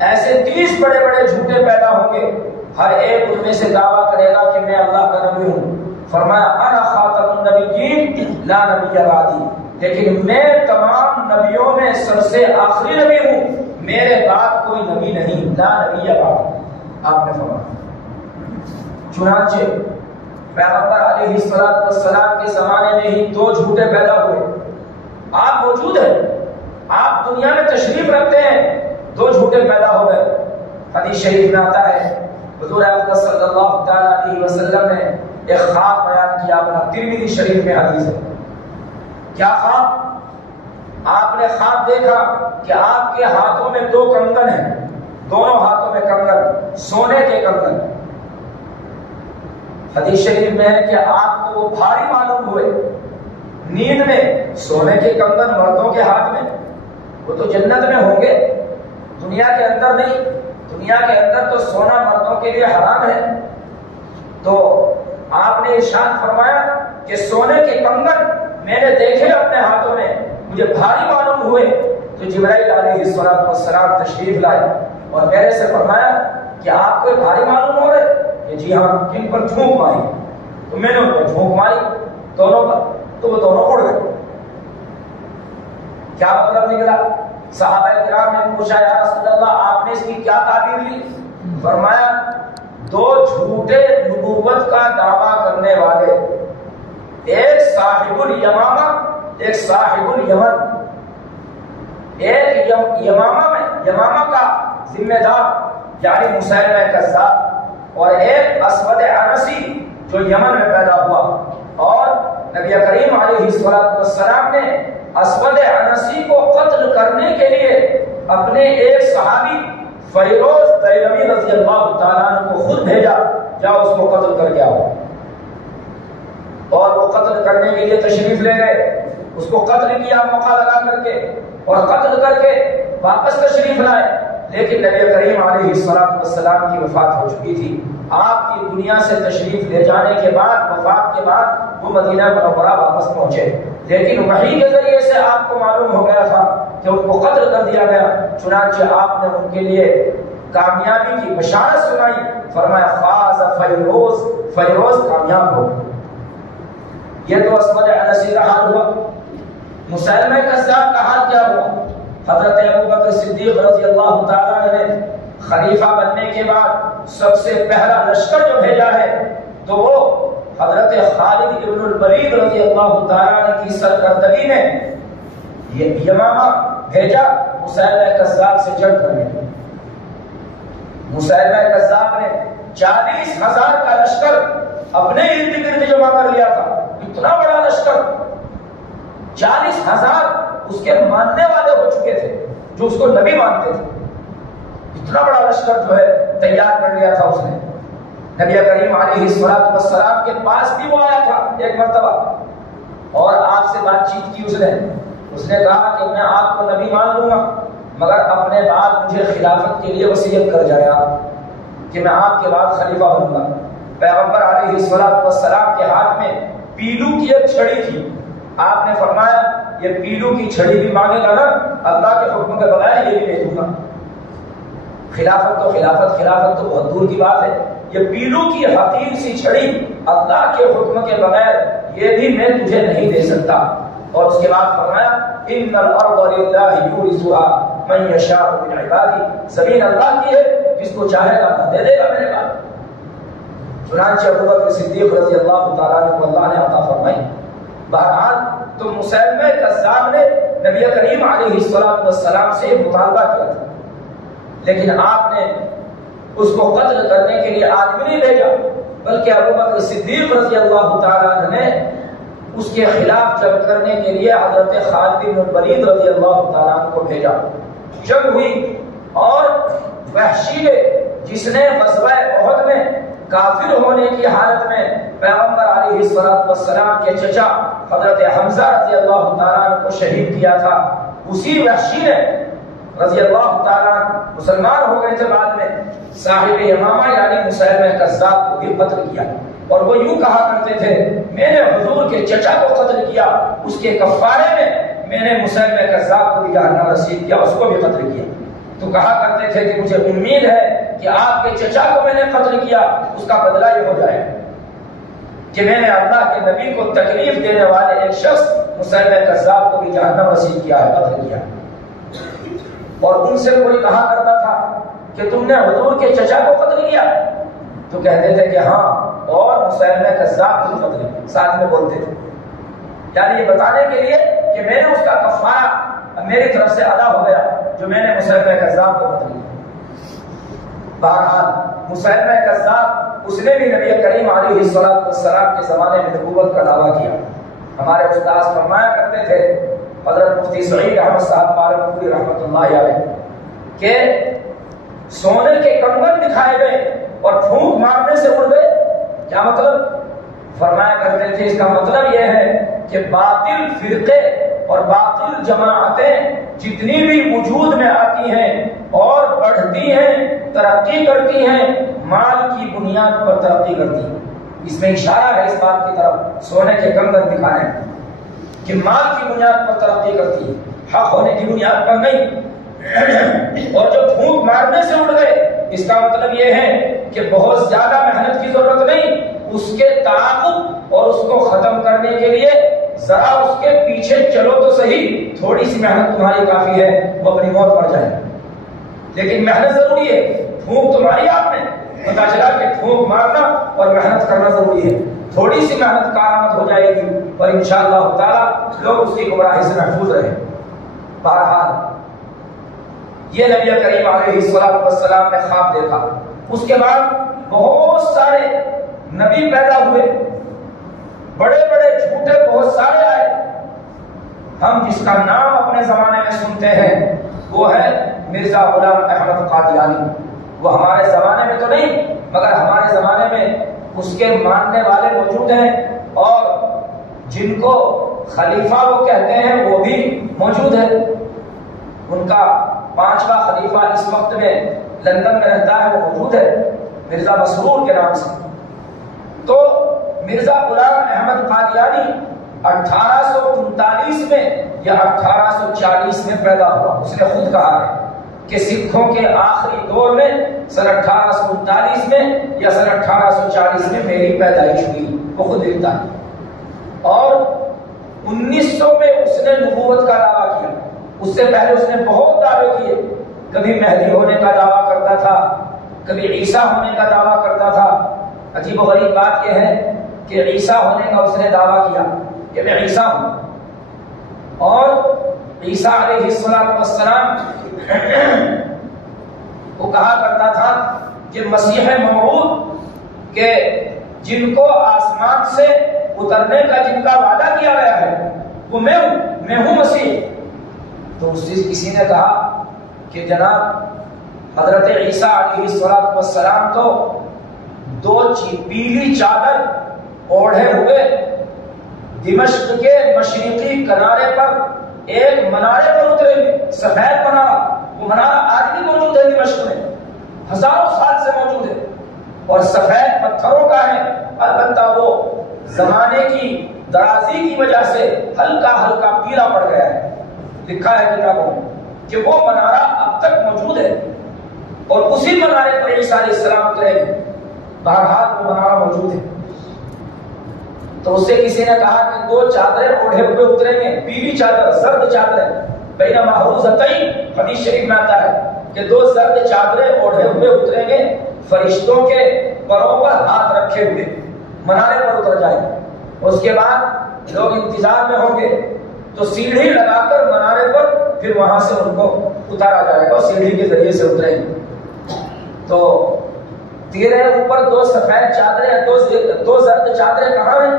ایسے 30 بڑے بڑے جھوٹے پیدا ہوں گے، ہر ایک ان میں سے دعویٰ کرے گا کہ میں اللہ کا نبی ہوں۔ فرمایا انا خاتم النبیین لا نبی بعدی، لیکن میں تمام نبیوں میں سب سے آخری نبی ہوں، میرے بعد کوئی نبی نہیں، لا نبی بعدی، آپ نے فرمایا۔ چنانچہ پیغمبر علیہ السلام کے زمانے میں ہی 2 جھوٹے پیدا ہوئے، آپ موجود ہیں، آپ دنیا میں تشریف رکھتے ہیں، 2 جھوٹے پیدا ہو گئے۔ حدیث شریف میں آتا ہے حضور اکرم صلی اللہ تعالی علیہ وسلم نے ایک خواب بیان کیا، اپنا ترمذی شریف میں حدیث ہے۔ کیا خواب؟ آپ نے خواب دیکھا کہ آپ کے ہاتھوں میں 2 کنگن ہیں، دونوں ہاتھوں میں کنگن، سونے کے کنگن۔ حدیث شریف میں ہے کہ آپ کو وہ بھاری معلوم ہوئے، نیند میں سونے کے کنگن مردوں کے ہاتھ میں، وہ تو جنت میں ہوں گے، دنیا کے اندر نہیں، دنیا کے اندر تو سونا مردوں کے لیے حرام ہے۔ تو آپ نے ارشاد فرمایا کہ سونے کے کنگن میں نے دیکھے اپنے ہاتھوں میں، مجھے بھاری معلوم ہوئے، تو جبرائیل علیہ السلام تشریف لائے اور میرے سے فرمایا کہ آپ کو بھاری معلوم ہو رہے کہ جی ہاں، کن پر جھونک ماری؟ تو میں نے ان پر جھونک ماری دونوں پر، تو وہ دونوں اڑ گئے۔ کیا مطلب نکلا؟ صحابہ کرام نے پوچھا یا رسول اللہ آپ نے اس کی کیا تعبیر لی؟ فرمایا 2 جھوٹے نبوت کا دعویٰ کرنے والے، ایک صاحب الیمامہ، ایک صاحب الیمن، ایک یمامہ کا ذمہ دار یعنی مسیلمہ کذاب، اور ایک اسود عنسی جو یمن میں پیدا ہوا، اور نبی کریم علیہ السلام نے اسود عنسی کو قتل کرنے کے لیے اپنے ایک صحابی فیروز دیلمی رضی اللہ تعالیٰ عنہ کو خود بھیجا، جاؤ اس کو قتل کر کے آؤ۔ اور وہ قتل کرنے کے لیے تشریف لے گئے، اس کو قتل کیا موقع لگا کر کے، اور قتل کر کے واپس تشریف لائے۔ لیکن نبی کریم علیہ السلام کی وفات ہو چکی تھی۔ آپ کی دنیا سے تشریف لے جانے کے بعد، وفات کے بعد وہ مدینہ منورہ واپس پہنچے، لیکن وحی کے ذریعے سے آپ کو معلوم ہو گیا تھا کہ ان کو قتل کر دیا گیا۔ چنانچہ آپ نے ان کے لیے کامیابی کی بشارت سنائی، فرمایا فاز فیروز، فیروز کامیاب ہو۔ یہ تو اسود عنسی کا حال ہوا۔ مسیلمہ کذاب کا حال کیا ہوا؟ حضرت ابوبکر صدیق رضی اللہ تعالیٰ نے خلیفہ بننے کے بعد سب سے پہلا لشکر جو بھیجا ہے تو وہ حضرت خالد ابن الولید رضی اللہ تعالیٰ کی سرکردگی میں یہ یمامہ بھیجا مسیلمہ کذاب سے جنگ کرنے۔ مسیلمہ کذاب نے 40,000 کا لشکر اپنے ارد گرد جمع کر لیا تھا۔ اتنا بڑا لشکر، 40,000 اس کے ماننے والے ہو چکے تھے جو اس کو نبی مانتے تھے۔ اتنا بڑا لشکر جو ہے تیار کر لیا تھا اس نے۔ نبی کریم علیہ السلام کے پاس بھی وہ آیا تھا ایک مرتبہ، اور آپ سے بات چیت کی اس نے کہا کہ میں آپ کو نبی مان لوں گا مگر اپنے بعد مجھے خلافت کے لیے وصیت کر جائے آپ کہ میں آپ کے بعد خلیفہ بنوں گا۔ پیغمبر علیہ السلام کے ہاتھ میں پیلو کی ایک چھڑی تھی، آپ نے فرمایا یہ پیلو کی چھڑی بھی مانگے گا نا اللہ کے حکم کے بغیر یہ بھی نہیں دوں گا۔ خلافت تو بہت دور کی بات ہے، یہ پیلو کی حقیر سی چھڑی اللہ کے حکم کے بغیر یہ بھی میں تجھے نہیں دے سکتا۔ اور اس کے بعد فرمایا ان الارض للہ یورثها من یشاء من عبادہ، زمین اللہ کی ہے جس کو چاہے گا اللہ دے دے گا میرے بعد۔ چنانچہ ابوبکر صدیق رضی اللہ تعالیٰ عنہ کو اللہ نے عطا فرمائی۔ بہرحال تو مسیلمہ کذاب نے نبی کریم علیہ السلام سے مطالبہ کیا تھا، لیکن آپ نے اس کو قتل کرنے کے لیے آدمی نہیں بھیجا، بلکہ ابوبکر صدیق رضی اللہ تعالیٰ عنہ نے اس کے خلاف جنگ کرنے کے لیے حضرت خالد بن الولید رضی اللہ تعالیٰ عنہ کو بھیجا۔ جنگ ہوئی اور وحشی نے جس نے غزوہ احد میں کافر ہونے کی حالت میں پیغمبر علیہ السلام کے چچا حضرت حمزہ رضی اللہ تعالیٰ عنہ کو شہید کیا تھا، اسی وحشی نے رضی اللہ تعالیٰ عنہ مسلمان ہو گئے تھے بعد میں، صاحب یمامہ یعنی مسیلمہ کذاب کو بھی قتل کیا۔ اور وہ یوں کہا کرتے تھے میں نے حضور کے چچا کو قتل کیا، اس کے کفارے میں نے مسیلمہ کذاب کو بھی جہنم رسید کیا، اس کو بھی قتل کیا۔ تو کہا کرتے تھے کہ مجھے امید ہے کہ آپ کے چچا کو میں نے قتل کیا، اس کا بدلہ یہ ہو جائے کہ میں نے اللہ کے نبی کو تکلیف دینے والے ایک شخص مسیلمہ کذاب کو بھی جہنم رسید کیا ہے، قتل کیا۔ اور ان سے کوئی کہا کرتا تھا کہ تم نے حضور کے چچا کو قتل کیا، تو کہتے تھے کہ ہاں، اور مسیلمہ کذاب کو قتل کیا، ساتھ میں بولتے تھے، یعنی یہ بتانے کے لیے کہ میں نے اس کا کفارہ میری طرف سے ادا ہو گیا جو میں نے مسیلمہ کذاب کو قتل کیا۔ بہرحال مسیلمہ کذاب اس نے بھی نبی کریم علیہ السلام کے زمانے میں نبوت کا دعویٰ کیا۔ ہمارے استاد فرمایا کرتے تھے حضرت مفتی سعید احمد صاحب پالنپوری رحمۃ اللہ علیہ کہ سونے کے کنگن دکھائے گئے اور پھونک مارنے سے اڑ گئے، کیا مطلب؟ فرمایا کرتے تھے اس کا مطلب یہ ہے کہ باطل فرقے اور باطل جماعتیں جتنی بھی وجود میں آتی ہیں اور بڑھتی ہیں، ترقی کرتی ہیں، مال کی بنیاد پر ترقی کرتی ہیں۔ اس میں اشارہ ہے اس بات کی طرف، سونے کے کنگن دکھانے کہ مال کی بنیاد پر ترقی کرتی ہے، حق ہونے کی بنیاد پر نہیں۔ اور جو پھونک مارنے سے اڑ گئے، اس کا مطلب یہ ہے کہ بہت زیادہ محنت کی ضرورت نہیں، اس کے تعاقب اور اس کو ختم کرنے کے لیے ذرا اس کے پیچھے چلو تو صحیح، تھوڑی سی محنت تمہاری کافی ہے، وہ اپنی موت مر جائے، لیکن محنت ضروری ہے۔ پھونک تو ماری آپ نے، پتا چلا کہ پھونک مارنا اور محنت کرنا ضروری ہے، تھوڑی سی محنت کارآمد ہو جائے گی اور انشاءاللہ تعالی لوگ اس کی گمراہی سے محفوظ رہیں۔ بہرحال یہ نبی کریم علیہ السلام نے خواب دیکھا، اس کے بعد بہت سارے نبی پیدا ہوئے، بڑے بڑے جھوٹے بہت سارے آئے. ہم جس کا نام اپنے زمانے میں سنتے ہیں وہ ہے مرزا غلام احمد قادیانی. وہ ہمارے زمانے میں تو نہیں مگر ہمارے زمانے میں اس کے ماننے والے موجود ہیں اور جن کو خلیفہ وہ کہتے ہیں وہ بھی موجود ہے. ان کا 5واں خلیفہ اس وقت میں لندن میں رہتا ہے، وہ موجود ہے مرزا مسرور کے نام سے. تو مرزا غلام احمد قادیانی 1839 میں یا 1840 میں پیدا ہوا. اس نے خود کہا ہے کہ سکھوں کے آخری دور میں سن 1839 میں یا سن 1840 میں میری پیدائش ہوئی. وہ خود لکھتا ہے. اور 1900 میں اس نے نبوت کا دعویٰ کیا. اس سے پہلے اس نے بہت دعوے کیے. کبھی مہدی ہونے کا دعویٰ کرتا تھا، کبھی عیسیٰ ہونے کا دعویٰ کرتا تھا. عجیب و غریب بات یہ ہے کہ عیسیٰ ہونے کا اس نے دعویٰ کیا کہ میں عیسیٰ ہوں. اور عیسیٰ علیہ السلام وہ کہا کرتا تھا کہ مسیح موعود کہ جن کو آسمان سے اترنے کا جن کا وعدہ کیا گیا ہے وہ میں ہوں مسیح. تو کسی نے کہا کہ جناب حضرت عیسیٰ علیہ السلام تو 2 پیلی چادر اوڑھے ہوئے دمشق کے مشرقی کنارے پر ایک منارے پر اترے گے، سفید منارہ. وہ منارہ آج بھی موجود ہے دمشق میں، ہزاروں سال سے موجود ہے اور سفید پتھروں کا ہے. البتہ وہ زمانے کی درازی کی وجہ سے ہلکا ہلکا پیلا پڑ گیا ہے. لکھا ہے کتابوں میں کہ وہ منارہ اب تک موجود ہے اور اسی منارے پر عیسیٰ علیہ السلام اترے گے. بہرحال وہ منارہ موجود ہے. تو اس سے کسی نے کہا کہ 2 چادریں اوڑھے ہوئے اتریں گے، پیلی چادر، زرد چادریں. بین محروزتین حدیث شریف میں آتا ہے کہ 2 زرد چادریں اوڑھے ہوئے اتریں گے، فرشتوں کے پروں پر ہاتھ رکھے ہوئے منارے پر اتر جائیں گے. اس کے بعد لوگ انتظار میں ہوں گے تو سیڑھی لگا کر منارے پر پھر وہاں سے ان کو اتارا جائے گا اور سیڑھی کے ذریعے سے اتریں گے. تو تیرے اوپر 2 سفید چادریں، 2 زرد چادریں کہاں ہیں؟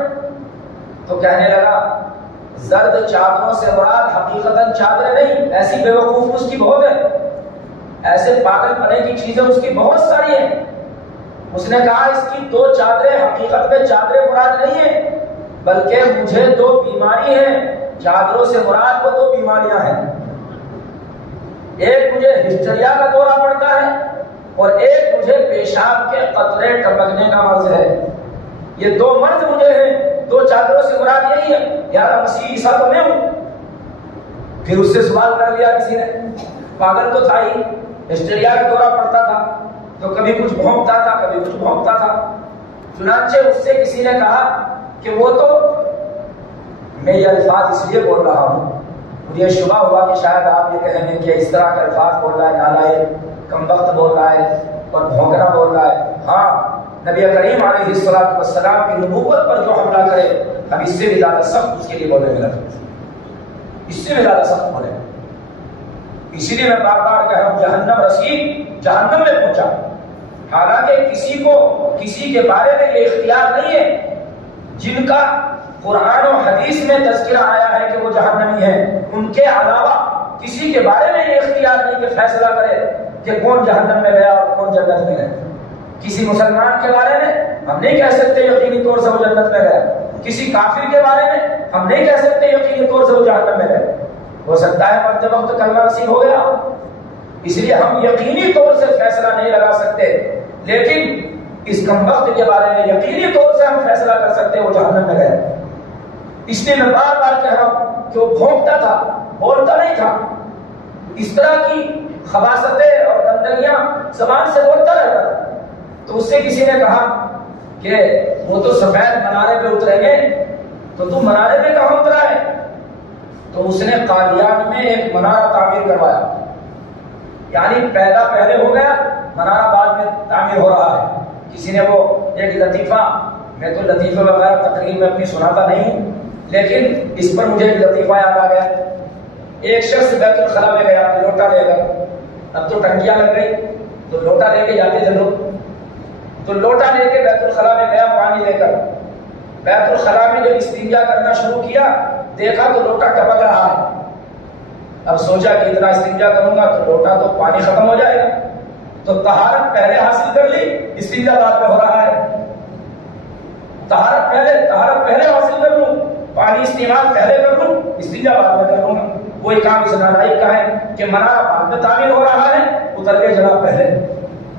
تو کہنے لگا زرد چادروں سے مراد حقیقتاً چادریں نہیں. ایسی بیوقوف اس کی بہت ہے، ایسے پاگل پنے کی چیزیں اس کی بہت ساری ہیں. اس نے کہا اس کی 2 چادریں حقیقت میں چادریں مراد نہیں ہیں بلکہ مجھے 2 بیماری ہیں. چادروں سے مراد وہ 2 بیماریاں ہیں. ایک مجھے ہسٹریا کا دورہ پڑتا ہے اور ایک مجھے پیشاب کے قطرے ٹپکنے کا مرض ہے. یہ 2 مرض مجھے ہیں. 2 چادروں سے مراد یہی ہے. یار مسیح عیسیٰ تو میں ہوں. پھر اس سے سوال کر لیا کسی نے، پاگل تو تھا ہی، ہسٹریا کا دورہ پڑتا تھا تو کبھی کچھ بھونکتا تھا کبھی کچھ بھونکتا تھا. چنانچہ اس سے کسی نے کہا کہ وہ تو میں یہ الفاظ اس لیے بول رہا ہوں، مجھے شبہ ہوا کہ شاید آپ یہ کہیں گے کہ اس طرح کے الفاظ بول رہا ہے، نالائق، کمبخت بول رہا ہے اور بھونکنا بول رہا ہے. ہاں، نبی کریم علیہ السلام کی نبوت پر جو حملہ کرے اب اس سے بھی زیادہ سخت اس کے لیے بولنے لگا، اس سے بھی زیادہ سخت بولے. اسی لیے میں بار بار کہہ رہا ہوں جہنم رسید، جہنم میں پہنچا. حالانکہ کسی کو کسی کے بارے میں یہ اختیار نہیں ہے. جن کا قرآن و حدیث میں تذکرہ آیا ہے کہ وہ جہنمی ہیں، ان کے علاوہ کسی کے بارے میں یہ اختیار نہیں کہ فیصلہ کرے کہ کون جہنم میں گیا اور کون جنت میں گیا. کسی مسلمان کے بارے میں ہم نہیں کہہ سکتے یقینی طور سے وہ جنت میں گیا. کسی کافر کے بارے میں ہم نہیں کہہ سکتے یقینی طور سے وہ جہنم میں گیا. ہو سکتا ہے مرتے وقت کلمہ نصیب ہو گیا، اس لیے ہم یقینی طور سے فیصلہ نہیں لگا سکتے. لیکن اس کمبخت کے بارے میں یقینی طور سے ہم فیصلہ کر سکتے وہ جہنم میں گیا. اس لیے میں بار بار کہہ رہا ہوں کہ وہ بھونکتا تھا، بولتا نہیں تھا. اس طرح کی خباثتیں اور گندگیاں زبان سے بولتا رہتا تھا. تو اس سے کسی نے کہا کہ وہ تو سفید منارے پہ اتریں گے تو تم منارے پہ کہاں اترا ہے؟ تو اس نے قادیان میں ایک منارہ تعمیر کروایا. یعنی پیدا پہلے ہو گیا، منارہ بعد میں تعمیر ہو رہا ہے. کسی نے وہ ایک لطیفہ، میں تو لطیفے وغیرہ تقریر میں اپنی سناتا نہیں، لیکن اس پر مجھے ایک لطیفہ یاد آ گیا. ایک شخص بیت الخلا میں گیا لوٹا لے کر. اب تو ٹنکیاں لگ گئی تو لوٹا لے کے جاتے تھے لوگ. تو لوٹا لے کے بیت الخلا میں گیا پانی لے کر. بیت الخلا میں جب استنجا کرنا شروع کیا دیکھا تو لوٹا ٹپک رہا ہے. اب سوچا کہ اتنا استنجا کروں گا تو لوٹا تو پانی ختم ہو جائے گا, تو طہارت پہلے حاصل کر لی, استنجا بعد میں ہو رہا ہے. طہارت پہلے حاصل کر لوں, پانی استعمال پہلے کر لوں, استنجا بعد میں کر لوں گا. وہی کام اس نالائق کا ہے کہ منارہ بعد میں تعمیر ہو رہا ہے, اتر کے جناب پہلے,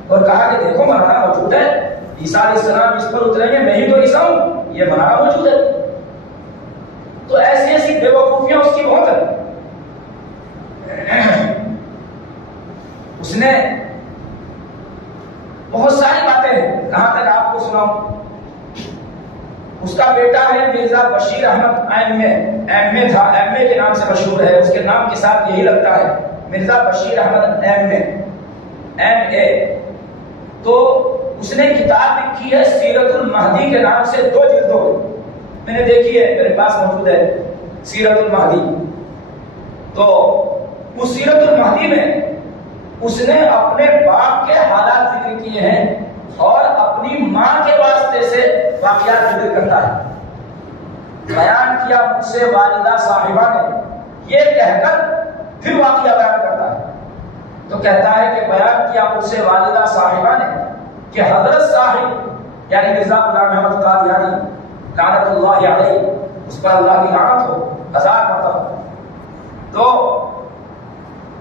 اور کہا کہ دیکھو منارہ موجود ہے, عیسیٰ علیہ السلام اس پر اتریں گے, میں ہی تو عیسیٰ ہوں, یہ منارہ موجود ہے. تو ایسی ایسی بے وقوفیاں اس کی بہت ہے. اس نے بہت ساری باتیں ہیں, کہاں تک آپ کو سناؤں. اس کا بیٹا ہے مرزا بشیر احمد ایم اے تھا, ایم اے کے نام سے مشہور ہے, اس کے نام کے ساتھ یہی لگتا ہے, مرزا بشیر احمد ایم اے. تو اس نے کتاب لکھی ہے سیرت المہدی کے نام سے, 2 جلدوں میں نے دیکھی ہے, میرے پاس موجود ہے سیرت المہدی. تو اس سیرت المہدی میں اس نے اپنے باپ کے حالات ذکر کیے ہیں اور اپنی ماں کے واسطے سے واقعات ذکر کرتا ہے. بیان کیا مجھ سے والدہ صاحبہ نے, یہ کہہ کر پھر واقعہ بیان کرتا ہے. تو کہتا ہے کہ بیان کیا مجھ سے والدہ صاحبہ نے کہ حضرت صاحب یعنی مرزا غلام احمد قادیانی لعنت اللہ علیہ, اس پر اللہ کی لعنت ہو 1000 مرتبہ. تو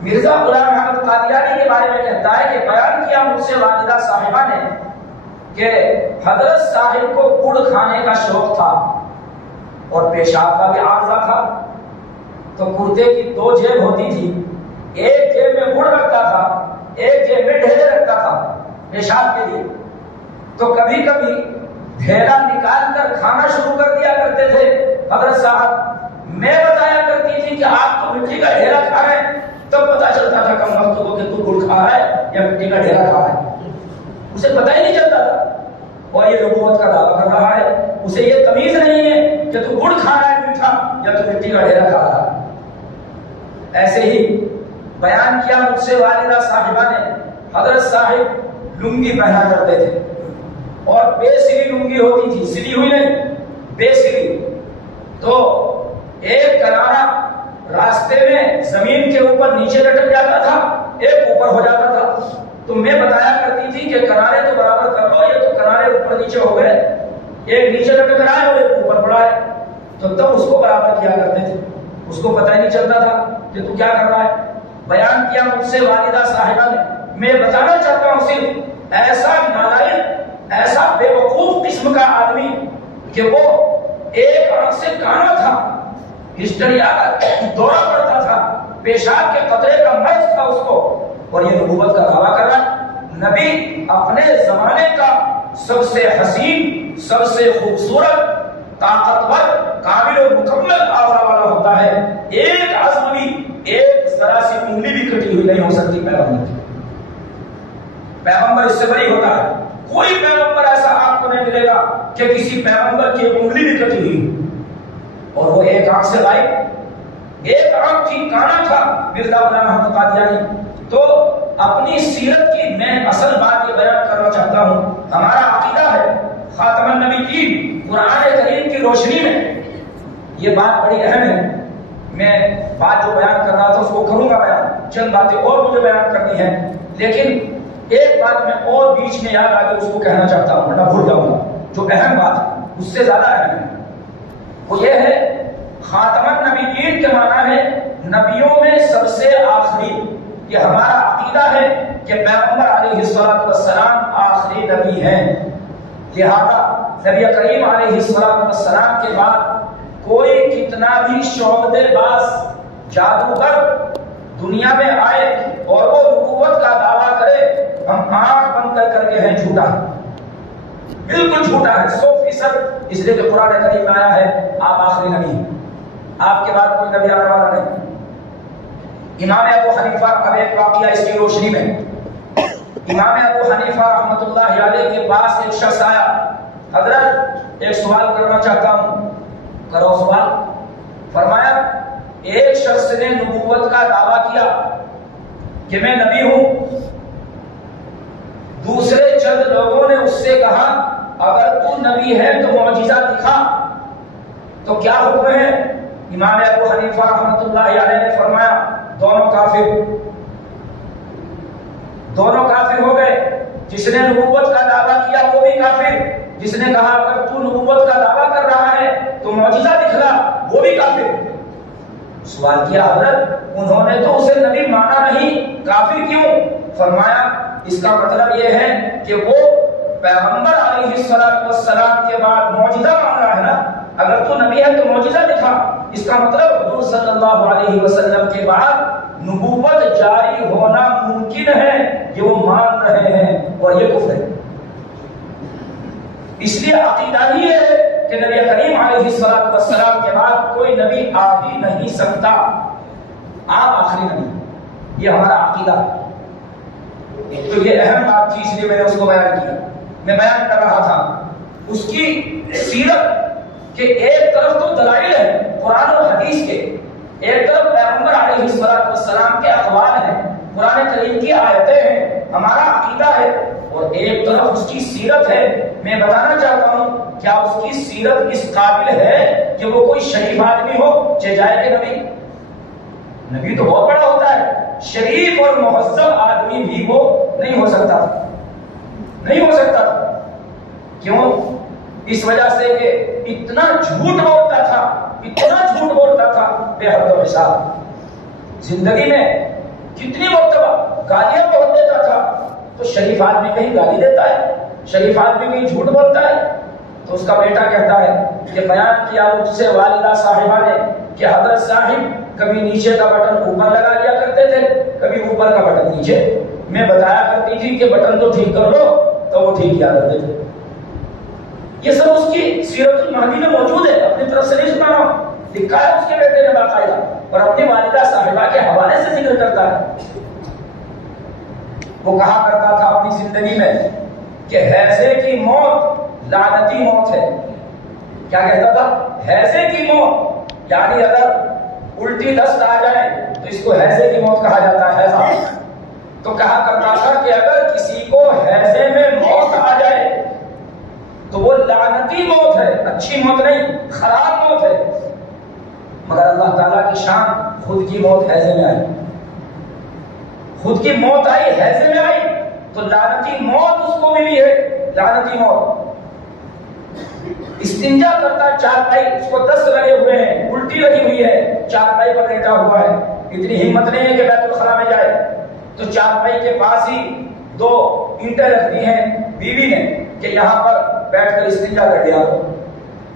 مرزا غلام احمد قادیانی کے بارے میں کہتا ہے کہ بیان کیا مجھ سے والدہ صاحبہ نے کہ حضرت صاحب کو گڑ کھانے کا شوق تھا اور پیشاب کا بھی عارضہ تھا. تو کرتے کی 2 جیب ہوتی تھی, ایک جیب میں گڑ رکھتا تھا, ایک جیب میں ڈھیلے رکھتا تھا پیشاب کے لیے. تو کبھی کبھی ڈھیلا نکال کر کھانا شروع کر دیا کرتے تھے حضرت صاحب. میں بتایا کرتی تھی کہ آپ تو مٹی کا ڈھیلا کھا رہے ہیں, تب پتا چلتا تھا کم وقت کو کہ تو گڑ کھا رہا ہے یا مٹی کا ڈھیلا کھا رہا ہے. اسے پتہ ہی نہیں چلتا تھا, اور یہ نبوت کا دعویٰ کر رہا ہے, اسے یہ تمیز نہیں ہے کہ تو گڑ کھا رہا ہے میٹھا یا تو مٹی کا ڈھیلا کھا رہا ہے. ایسے ہی بیان کیا مجھ سے والدہ صاحبہ نے, حضرت صاحب لنگی پہنا کرتے تھے اور بے سری لنگی ہوتی تھی, سلی ہوئی نہیں, بے سری. تو ایک کنارا راستے میں زمین کے اوپر نیچے لٹک جاتا تھا, ایک اوپر ہو جاتا تھا. تو میں بتایا کرتی تھی کہ کنارے تو برابر کر لو, یہ تو کنارے اوپر نیچے ہو گئے, ایک نیچے لٹک رہا ہے اور ایک اوپر پڑا ہے. تو تب اس کو برابر کیا کرتے تھے, اس کو پتہ ہی نہیں چلتا تھا کہ تو کیا کر رہا ہے. بیان کیا مجھ سے والدہ صاحبہ نے, میں بتانا چاہتا ہوں صرف ایسا نالائق, ایسا بے وقوف قسم کا آدمی کہ وہ ایک آنکھ سے کانا تھا, ہسٹریا کا دورہ پڑتا تھا, پیشاب کے قطرے کا مرض تھا اس کو, اور یہ نبوت کا دعویٰ کر رہا ہے. نبی اپنے زمانے کا سب سے حسین, سب سے خوبصورت, طاقتور, کامل و مکمل آورا والا ہوتا ہے. ایک عزم بھی, ایک ذرا سی انگلی بھی کٹی ہوئی نہیں ہو سکتی پیغمبر کی. پیغمبر اس سے بری ہوتا ہے. کوئی پیغمبر ایسا آپ کو نہیں ملے گا کہ کسی پیغمبر کی انگلی بھی کٹی ہوئی, اور وہ ایک آنکھ سے غائب, ایک آنکھ کی کانا تھا مرزا غلام احمد قادیانی. تو اپنی سیرت کی میں اصل بات یہ بیان کرنا چاہتا ہوں. ہمارا عقیدہ ہے خاتم النبیین قرآن کریم کی روشنی میں, یہ بات بڑی اہم ہے. میں بات جو بیان کر رہا تھا اس کو کروں گا بیان, چند باتیں اور مجھے بیان کرنی ہے, لیکن ایک بات میں اور بیچ میں یاد آ گئی, اس کو کہنا چاہتا ہوں ورنہ بھول جاؤں گا. جو اہم بات ہے اس سے زیادہ اہم ہے, وہ یہ ہے خاتم النبیین کے معنی ہے نبیوں میں سب سے آخری. یہ ہمارا عقیدہ ہے کہ پیغمبر علیہ السلام آخری نبی ہیں. لہذا نبی کریم علیہ السلام کے بعد کوئی کتنا بھی شعبدے باز جادوگر دنیا میں آئے اور وہ نبوت کا دعویٰ کرے, ہم آنکھ بند کر کے ہیں جھوٹا, بالکل جھوٹا ہے 100%. اس لیے کہ قرآن کریم میں آیا ہے آپ آخری نبی ہیں, آپ کے بعد کوئی نبی آنے والا نہیں. امام ابو حنیفہ, اب ایک واقعہ اس کی روشنی میں, امام ابو حنیفہ رحمۃ اللہ علیہ کے پاس ایک شخص آیا. حضرت ایک سوال کرنا چاہتا ہوں. کرو سوال. فرمایا ایک شخص نے نبوت کا دعویٰ کیا کہ میں نبی ہوں, دوسرے چند لوگوں نے اس سے کہا اگر تو نبی ہے تو معجزہ دکھا. تو کیا حکم ہے؟ امام ابو حنیفہ رحمۃ اللہ علیہ نے فرمایا دونوں کافر ہو گئے. جس نے نبوت کا دعویٰ کیا وہ بھی کافر، جس نے کہا اگر تو نبوت کا دعویٰ کر رہا ہے تو معجزہ دکھلا وہ بھی کافر. سوال کیا حضرت انہوں نے تو اسے نبی مانا نہیں، کافر کیوں؟ فرمایا اس کا مطلب یہ ہے کہ وہ پیغمبر علیہ السلام کے بعد معجزہ مان رہا ہے نا. اگر تو نبی ہے تو معجزہ دکھا. اس کا مطلب حضور صلی اللہ علیہ وسلم کے بعد نبوت جاری ہونا ممکن ہے، یہ وہ مان رہے ہیں اور یہ کفر ہے. اس لیے عقیدہ ہی ہے کہ نبی کریم علیہ السلام کے بعد کوئی نبی آ ہی نہیں سکتا، آپ آخری نبی. یہ ہمارا عقیدہ ہے. تو یہ اہم بات تھی، اس لیے میں نے اس کو بیان کیا. میں بیان کر رہا تھا اس کی سیرت کہ ایک طرف تو دلائل ہے قرآن و حدیث کے، ایک طرف پیغمبر علیہ السلام کے اقوال ہیں، قرآن کریم کی آیتیں ہیں، ہمارا عقیدہ ہے، اور ایک طرف اس کی سیرت ہے. میں بتانا چاہتا ہوں کیا اس کی سیرت اس قابل ہے کہ وہ کوئی شریف آدمی ہو چاہے جائے کہ نبی تو بہت بڑا ہوتا ہے، شریف اور مہذب آدمی بھی وہ نہیں ہو سکتا. کیوں؟ اس وجہ سے کہ اتنا جھوٹ بولتا تھا بے حد و حساب. زندگی میں کتنی مرتبہ گالیاں بہت دیتا تھا. تو شریف آدمی کہیں گالی دیتا ہے؟ شریف آدمی کہیں جھوٹ بولتا ہے؟ تو اس کا بیٹا کہتا ہے کہ بیان کیا مجھ سے والدہ صاحبہ نے کہ حضرت صاحب کبھی نیچے کا بٹن اوپر لگا لیا کرتے تھے، کبھی اوپر کا بٹن نیچے. میں بتایا کرتی تھی کہ بٹن تو ٹھیک کر لو، تو وہ ٹھیک کیا کرتے تھے. یہ سب اس کی سیرت المہدی میں موجود ہے، اپنی طرف سے نہیں سنا رہا ہوں، لکھا ہے اس کے بیٹے نے باقاعدہ، اور اپنی والدہ صاحبہ کے حوالے سے ذکر کرتا ہے. وہ کہا کرتا تھا اپنی زندگی میں کہ حیضے کی موت لعنتی موت ہے. کیا کہتا تھا؟ حیضے کی موت، یعنی اگر الٹی دست آ جائے تو اس کو حیضے کی موت کہا جاتا ہے، حیضہ. تو کہا کرتا تھا کہ اگر کسی کو حیضے میں موت آ جائے تو وہ لعنتی موت ہے، اچھی موت نہیں، خراب موت ہے. مگر اللہ تعالیٰ کی شان، خود کی موت حیضے میں آئی، خود کی موت آئی حیضے میں آئی، تو لعنتی موت اس کو ملی ہے، لعنتی موت. استنجا کرتا چارپائی، اس کو دست لگے ہوئے ہیں، الٹی لگی ہوئی ہے، چارپائی پر لیٹا ہوا ہے، اتنی ہمت نہیں ہے کہ بیت الخلا میں جائے، تو چارپائی کے پاس ہی 2 اینٹیں رکھ دی ہیں بیوی نے کہ یہاں پر بیٹھ کر استنجا کر دیا.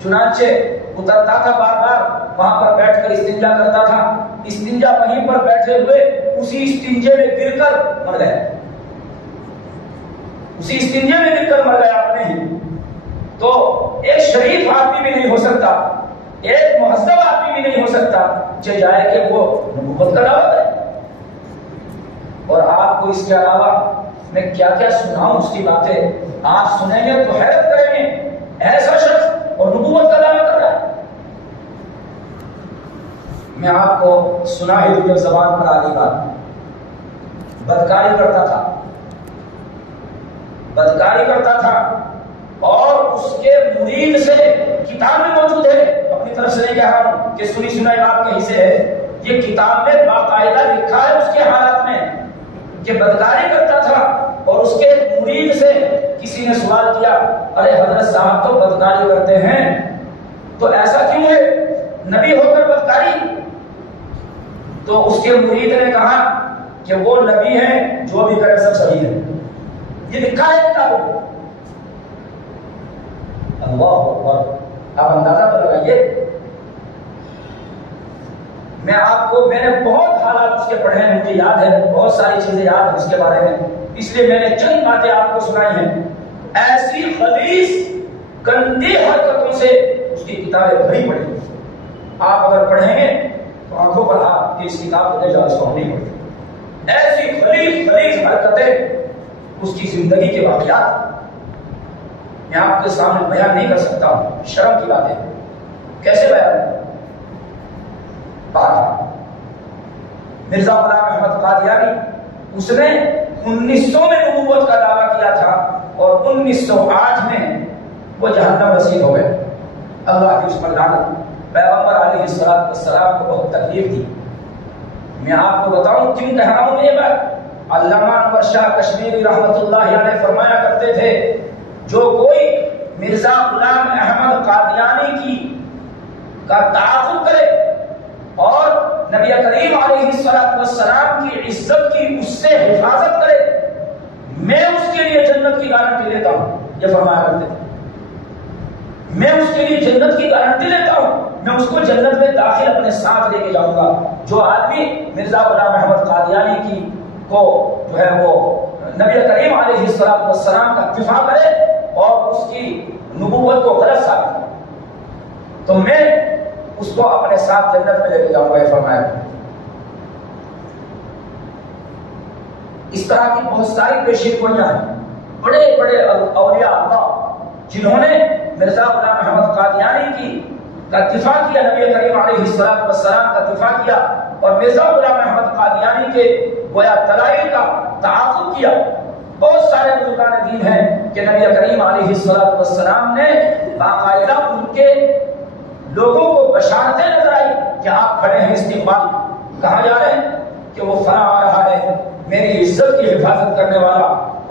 چنانچہ اترتا تھا بار بار، وہاں پر بیٹھ کر استنجا کرتا تھا. استنجا وہیں پر بیٹھے ہوئے اسی استنجے میں گر کر مر گیا، اسی استنجے میں گر کر مر گیا اپنے ہی. تو ایک شریف آدمی بھی نہیں ہو سکتا، ایک مہذب آدمی بھی نہیں ہو سکتا چاہے جائے کہ وہ نبوت کا دعویٰ کرے. اور آپ کو اس کے علاوہ میں کیا کیا سناؤں اس کی باتیں، آپ سنیں گے تو حیرت کریں گے. ایسا شخص اور نبوت کا دعویٰ کر رہا ہے. میں آپ کو سنا ہی دوں زبان پر آنے کا. بدکاری کرتا تھا اور اس کے مرید سے کتاب میں موجود ہے، اپنی طرف سے نہیں کہہ رہا ہوں کہ سنی سنائی بات کہیں سے ہے، یہ کتاب میں باقاعدہ لکھا ہے اس کے حالات میں کہ بدکاری کرتا تھا. اور اس کے مرید سے کسی نے سوال کیا ارے حضرت صاحب تو بدکاری کرتے ہیں تو ایسا کیوں ہے، نبی ہو کر بدکاری؟ تو اس کے مرید نے کہا کہ وہ نبی ہیں، جو بھی کرے سب صحیح ہے. یہ لکھا ہے کتابوں. اللہ اکبر. آپ اندازہ تو لگائیے. میں نے بہت حالات اس کے پڑھے ہیں، مجھے یاد ہے، بہت ساری چیزیں یاد ہیں اس کے بارے میں، اس لیے میں نے چند باتیں آپ کو سنائی ہیں. ایسی خبیث گندی حرکتوں سے اس کی کتابیں بھری پڑی. آپ اگر پڑھیں گے تو آنکھوں پر آپ کہ اس کتاب کو لے جاؤ، اس کو ہم نہیں پڑھتے. ایسی خبیث حرکتیں، اس کی زندگی کے واقعات میں آپ کے سامنے بیان نہیں کر سکتا ہوں، شرم کی بات ہے. کیسے بیان؟ مرزا غلام احمد قادیانی، اس نے 1900 میں نبوت کا دعویٰ کیا تھا اور 1908 میں وہ جہنم رسید ہو گئے۔ اللہ کی اس پر لعنت۔ پیغمبر علیہ السلام کو بہت تکلیف دی۔ میں آپ کو بتاؤں کیوں کہہ رہا ہوں یہ بات؟ علامہ انور شاہ کشمیری رحمۃ اللہ علیہ فرمایا کرتے تھے جو کوئی مرزا غلام احمد قادیانی کی کا تعاقب کرے اور نبی کریم علیہ السلام کی عزت کی اس سے حفاظت کرے، میں اس کے لیے جنت کی گارنٹی لیتا ہوں۔ یہ فرمایا کرتے تھے میں اس کے لیے جنت کی گارنٹی لیتا ہوں، میں اس کو جنت میں داخل اپنے ساتھ لے کے جاؤں گا۔ جو آدمی مرزا غلام احمد قادیانی کی کو جو ہے وہ نبی کریم علیہ السلام کا دفاع کرے اور اس کی نبوت کو غلط ثابت کرے تو میں اس کو اپنے ساتھ جنت میں لے کے جاؤں گا، یہ فرمایا۔ اس طرح کی بہت ساری پیشین گوئیاں ہیں۔ بڑے بڑے اولیاء اللہ جنہوں نے مرزا غلام احمد قادیانی کا دفاع کیا، نبی کریم علیہ السلام کا دفاع کیا اور مرزا غلام احمد قادیانی کے گویا دلائل کا تعاقب کیا۔ بہت سارے بزرگان دین ہیں کہ نبی کریم علیہ السلام نے باقاعدہ ان کے لوگوں کو بشارتیں نظر آئی کہ آپ کھڑے ہیں استقبال، کہا جا رہے ہیں کہ وہ فلاں آ رہا ہے، میری عزت کی حفاظت کرنے والا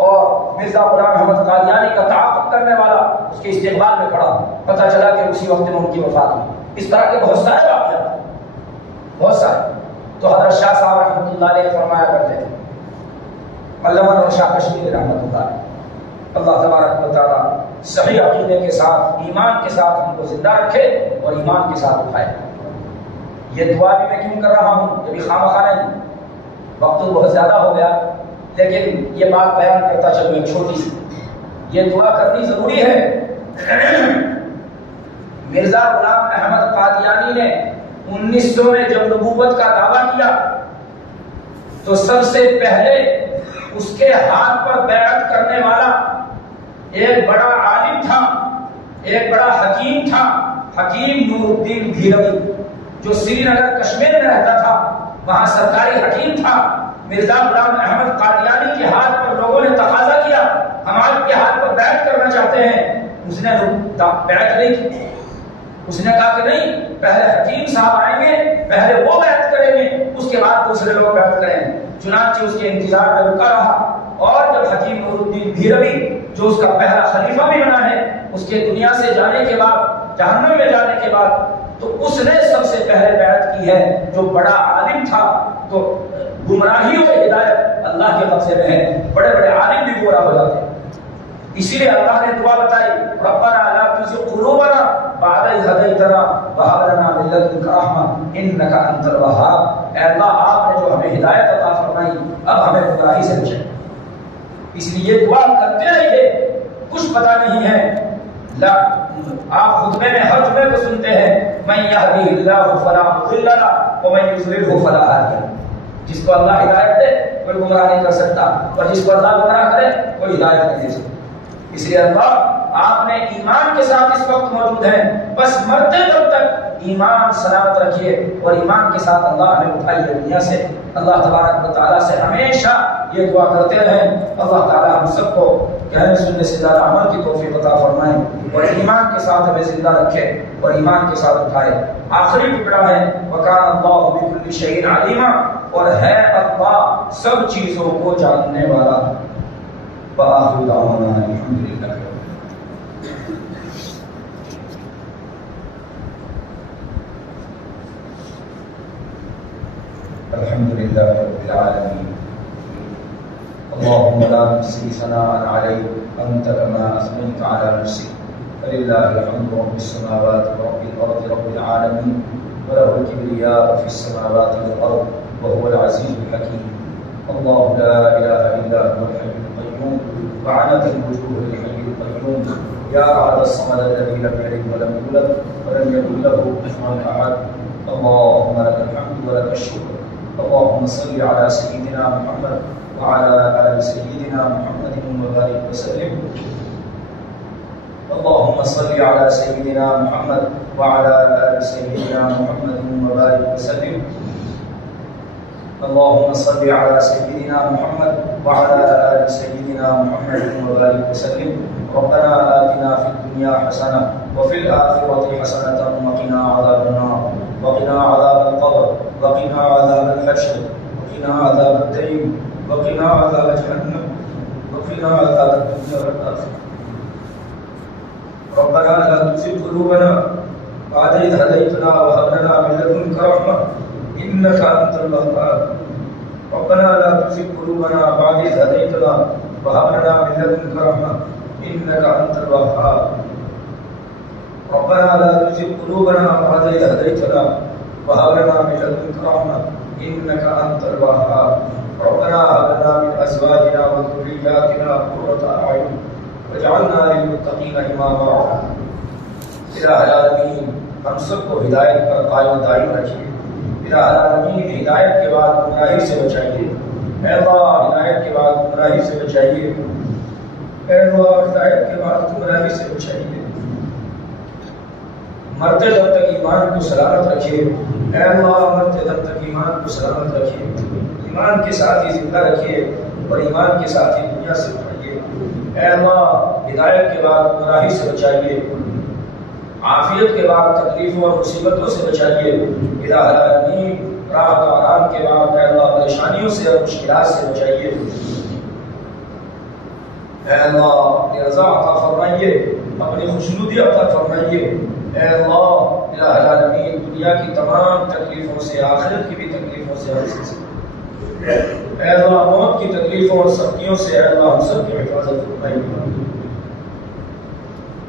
اور مرزا غلام احمد قادیانی کا تعاقب کرنے والا اس کے استقبال میں کھڑا۔ پتہ چلا کہ اسی وقت میں ان کی وفات ہوئی۔ اس طرح کے بہت سارے واقعات، بہت سارے۔ تو حضرت شاہ صاحب رحمۃ اللہ علیہ فرمایا کرتے تھے، علامہ انور شاہ کشمیری رحمۃ اللہ علیہ، اللہ تبارک و تعالیٰ صحیح عقیدے کے ساتھ، ایمان کے ساتھ ہم کو زندہ رکھے اور ایمان کے ساتھ اٹھائے۔ یہ دعا بھی میں کیوں کر رہا ہوں، یہ بھی خواہ نہیں، وقت بہت زیادہ ہو گیا، لیکن یہ بات بیان کرتا چلوں ایک چھوٹی سی۔ یہ دعا کرنی ضروری ہے۔ مرزا غلام احمد قادیانی نے 1900 میں جب نبوت کا دعویٰ کیا تو سب سے پہلے اس کے ہاتھ پر بیعت کرنے والا ایک بڑا عالم تھا، ایک بڑا حکیم تھا، حکیم نور الدین بھیروی، جو سری نگر کشمیر میں رہتا تھا، وہاں سرکاری حکیم تھا۔ مرزا غلام احمد قادیانی کے ہاتھ پر لوگوں نے تقاضا کیا ہم آپ کے ہاتھ پر بیعت کرنا چاہتے ہیں، اس نے بیعت نہیں کی۔ اس نے کہا کہ نہیں، پہلے حکیم صاحب آئیں گے، پہلے وہ بیعت کریں گے، اس کے بعد دوسرے لوگ بیعت کریں گے۔ چنانچہ اس کے انتظار میں رکا رہا اور جب حکیم نور الدین بھیروی جو اس کا پہلا خلیفہ بھی بنا ہے، اس کے دنیا سے جانے کے بعد، جہنم میں جانے کے بعد، تو اس نے سب سے پہلے بیعت کی ہے۔ جو بڑا عالم تھا تو گمراہی و ہدایت اللہ کے قبضے میں ہے، بڑے بڑے عالم بھی گمراہ ہو جاتے ہیں۔ اسی لیے اللہ نے دعا بتائی، ربنا لا تزغ قلوبنا بعد إذ هديتنا وهب لنا من لدنك رحمة إنك أنت الوهاب۔ اے اللہ، آپ نے جو ہمیں ہدایت عطا فرمائی، اب ہمیں گمراہی سے بچائیں۔ اس لیے دعا کرتے رہیے، کچھ پتہ نہیں ہے۔ آپ خطبے میں ہر جمعے کو سنتے ہیں، من يهده الله فلا مضل له ومن يضلله فلا هادي له۔ جس کو اللہ ہدایت دے کوئی گمراہ نہیں کر سکتا، اور جس کو اللہ گمراہ کرے کوئی ہدایت نہیں دے سکتا۔ اس لیے اللہ آپ نے ایمان کے ساتھ اس وقت موجود ہیں، بس مرتے دم تک ایمان سلامت رکھیے اور ایمان کے ساتھ اللہ ہمیں اٹھائیے دنیا سے۔ اللہ تبارک و تعالیٰ سے ہمیشہ یہ دعا کرتے رہیں، اللہ تعالیٰ ہم سب کو کہنے سننے سے زیادہ عمل کی توفیق عطا فرمائے اور ایمان کے ساتھ ہمیں زندہ رکھے اور ایمان کے ساتھ اٹھائے۔ آخری ٹکڑا ہے وَكَانَ اللَّهُ بِكُلِّ شَيْءٍ عَلِيمًا، اور ہے اللہ سب چیزوں کو جاننے والا۔ وآخر دعوانا الحمدللہ۔ الحمد لله رب العالمين، اللهم لا نحصي ثناء عليك أنت كما أثنيت على نفسك، فلله الحمد رب السماوات ورب الأرض رب العالمين، وله الكبرياء في السماوات والأرض وهو العزيز الحكيم۔ الله لا إله إلا هو الحي القيوم وعنت الوجوه للحي القيوم، يا أحد الصمد الذي لم يلد ولم يولد ولم يكن له كفوا أحد، اللهم لك الحمد ولك الشكر، اللهم صل على سيدنا محمد وعلى آل سيدنا محمد وبارك وسلم، اللهم صل على سيدنا محمد وعلى آل سيدنا محمد وبارك وسلم، اللهم صل على سيدنا محمد وعلى آل سيدنا محمد وبارك وسلم. ربنا آتنا في الدنيا حسنة وفي الآخرة حسنة وقنا عذاب النار وقنا عذاب القبر وقنا عذاب الحشر وقنا عذاب الدين وقنا عذاب جهنم وقنا عذاب الدنيا والآخرة. ربنا لا تزغ قلوبنا بعد إذ هديتنا وهب لنا من لدنك رحمة إنك أنت الوهاب. ربنا لا تزغ قلوبنا بعد إذ هديتنا وهب لنا من لدنك رحمة إنك أنت الوهاب. ربنا لا تزغ قلوبنا بعد إذ هديتنا وهب لنا من لدنك رحمة إنك أنت الوهاب. ربنا هب لنا من أزواجنا وذرياتنا قرة أعين واجعلنا للمتقين إماما. الہ العالمین ہم سب کو ہدایت پر قائم دائم رکھیے. الہ العالمین ہدایت کے بعد گمراہی سے بچائیے. اے اللہ ہدایت کے بعد گمراہی سے بچائیے. اے اللہ ہدایت کے بعد گمراہی سے بچائیے. مرتے دم تک ایمان کو سلامت رکھیے. اے اللہ مرتے دم تک ایمان کو سلامت رکھیے. ایمان کے ساتھ ہی زندہ رکھیے اور ایمان کے ساتھ ہی دنیا سے اٹھائیے. اے اللہ ہدایت کے بعد گمراہی سے بچائیے. عافیت کے بعد تکلیفوں اور مصیبتوں سے بچائیے. الہ العالمین راحت و آرام کے بعد اے اللہ پریشانیوں سے اور مشکلات سے بچائیے. اے اللہ اپنی رضا عطا فرمائیے, اپنی خوشنودی عطا فرمائیے. اے اللہ الہ العالمین دنیا کی تمام تکلیفوں سے, آخرت کی بھی تکلیفوں سے اے اللہ موت کی تکلیفوں اور سختیوں سے اے اللہ ہم سب کی حفاظت فرمائیے.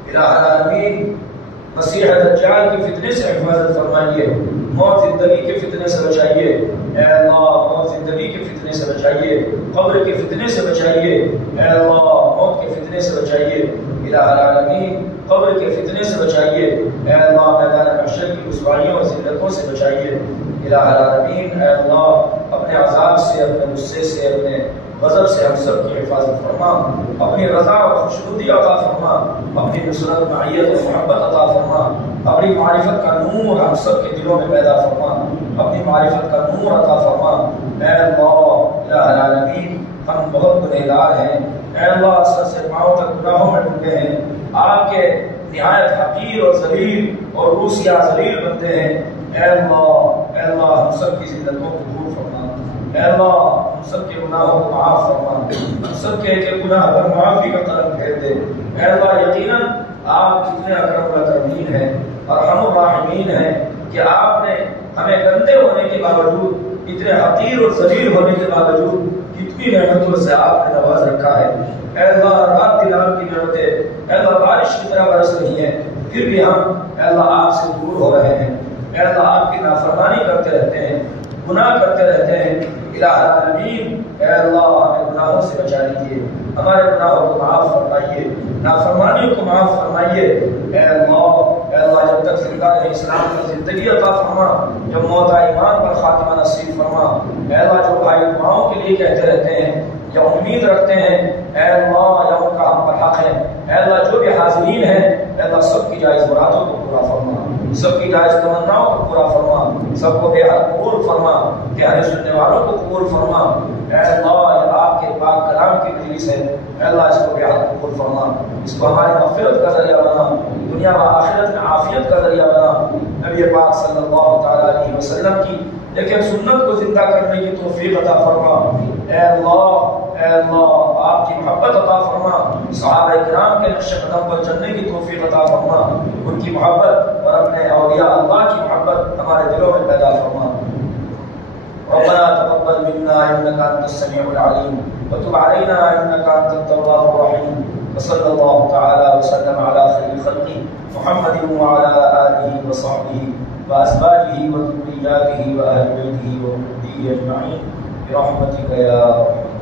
الہ العالمین مسیح دجال کے فتنے سے حفاظت فرمائیے. موت زندگی کے فتنے سے بچائیے. اے اللہ موت زندگی کے فتنے سے بچائیے. قبر کے فتنے سے بچائیے. اے اللہ موت کے فتنے سے بچائیے. الہ العالمین قبر کے فتنے سے بچائیے. اے اللہ میدان محشر کی رسوائیوں اور ذلتوں سے بچائیے. الہ العالمین اے اللہ اپنے عذاب سے, اپنے غصے سے, اپنے غضب سے ہم سب کی حفاظت فرما. اپنی رضا اور خوشنودی عطا فرما. اپنی نصرت, معیت اور محبت عطا فرما. اپنی معرفت کا نور ہم سب کے دلوں میں پیدا فرما. اپنی معرفت کا نور عطا فرما. اے اللہ الہ العالمین ہم بہت گنہگار ہیں. اے اللہ سر سے پاؤں تک گناہوں میں ڈوبے ہیں. آپ کے نہایت حقیر اور ذلیل اور روسیہ ذلیل بنتے ہیں. اے اللہ ہم سب کی زندگیوں کو دور فرما. اے اللہ ہم سب کے گناہوں کو معاف فرما. ہم سب کے ایک گناہ پر معافی کا قدم پھیر دے. اے اللہ یقیناً آپ کتنے اکرم الاکرمین ہیں اور ارحم الراحمین ہیں کہ آپ نے ہمیں گندے ہونے کے باوجود, اتنے حقیر اور ذلیل ہونے کے باوجود کتنی نعمتوں سے آپ نے نواز رکھا ہے. اے اللہ رات دن آپ کی نعمتیں اے اللہ بارش کی طرح برس رہی ہیں, پھر بھی ہم اے اللہ آپ سے دور ہو رہے ہیں. اے اللہ آپ کی نافرمانی کرتے رہتے ہیں, گناہ کرتے رہتے ہیں. الہ العالمین اے اللہ ہمیں گناہوں سے بچا لیجیے. ہمارے گناہوں کو معاف فرمائیے, نافرمانیوں کو معاف فرمائیے. اے اللہ جب تک زندہ رہے اسلام کی زندگی عطا فرما. جب موت آئے ایمان پر خاتمہ نصیب فرما. اے اللہ جو بھائی دعاؤں کے لیے کہتے رہتے ہیں یا امید رکھتے ہیں اے اللہ یا ان کا ہم پر حق ہے. اے اللہ جو بھی حاضرین ہیں اے اللہ سب کی جائز مرادوں کو پورا فرما, سب کی جائز تمناؤں کو پورا فرما, سب کو بے حد قبول فرما, پیارے سننے والوں کو قبول فرما. اے اللہ آپ کے پاک کلام کی مجلس ہے اے اللہ اس کو بے حد قبول فرما. اس کو ہماری مغفرت کا ذریعہ بنا, دنیا و آخرت میں عافیت کا ذریعہ بنا. نبی پاک صلی اللہ تعالی علیہ وسلم کی لیکن سنت کو زندہ کرنے کی توفیق عطا فرما. اے اللہ آپ کی محبت عطا فرما. صحابہ کرام کے نقش قدم پر چلنے کی توفیق عطا فرما. ان کی محبت اور اپنے اولیاء اللہ کی محبت ہمارے دلوں میں پیدا فرما. ربنا تقبل منا انك انت السميع العليم وتب علينا انك انت التواب الرحيم. وصلى الله تعالى وسلم على خير خلقه محمد وعلى اله وصحبه وازواجه وذرياته واهل بيته وصحبه اجمعين برحمتك يا ارحم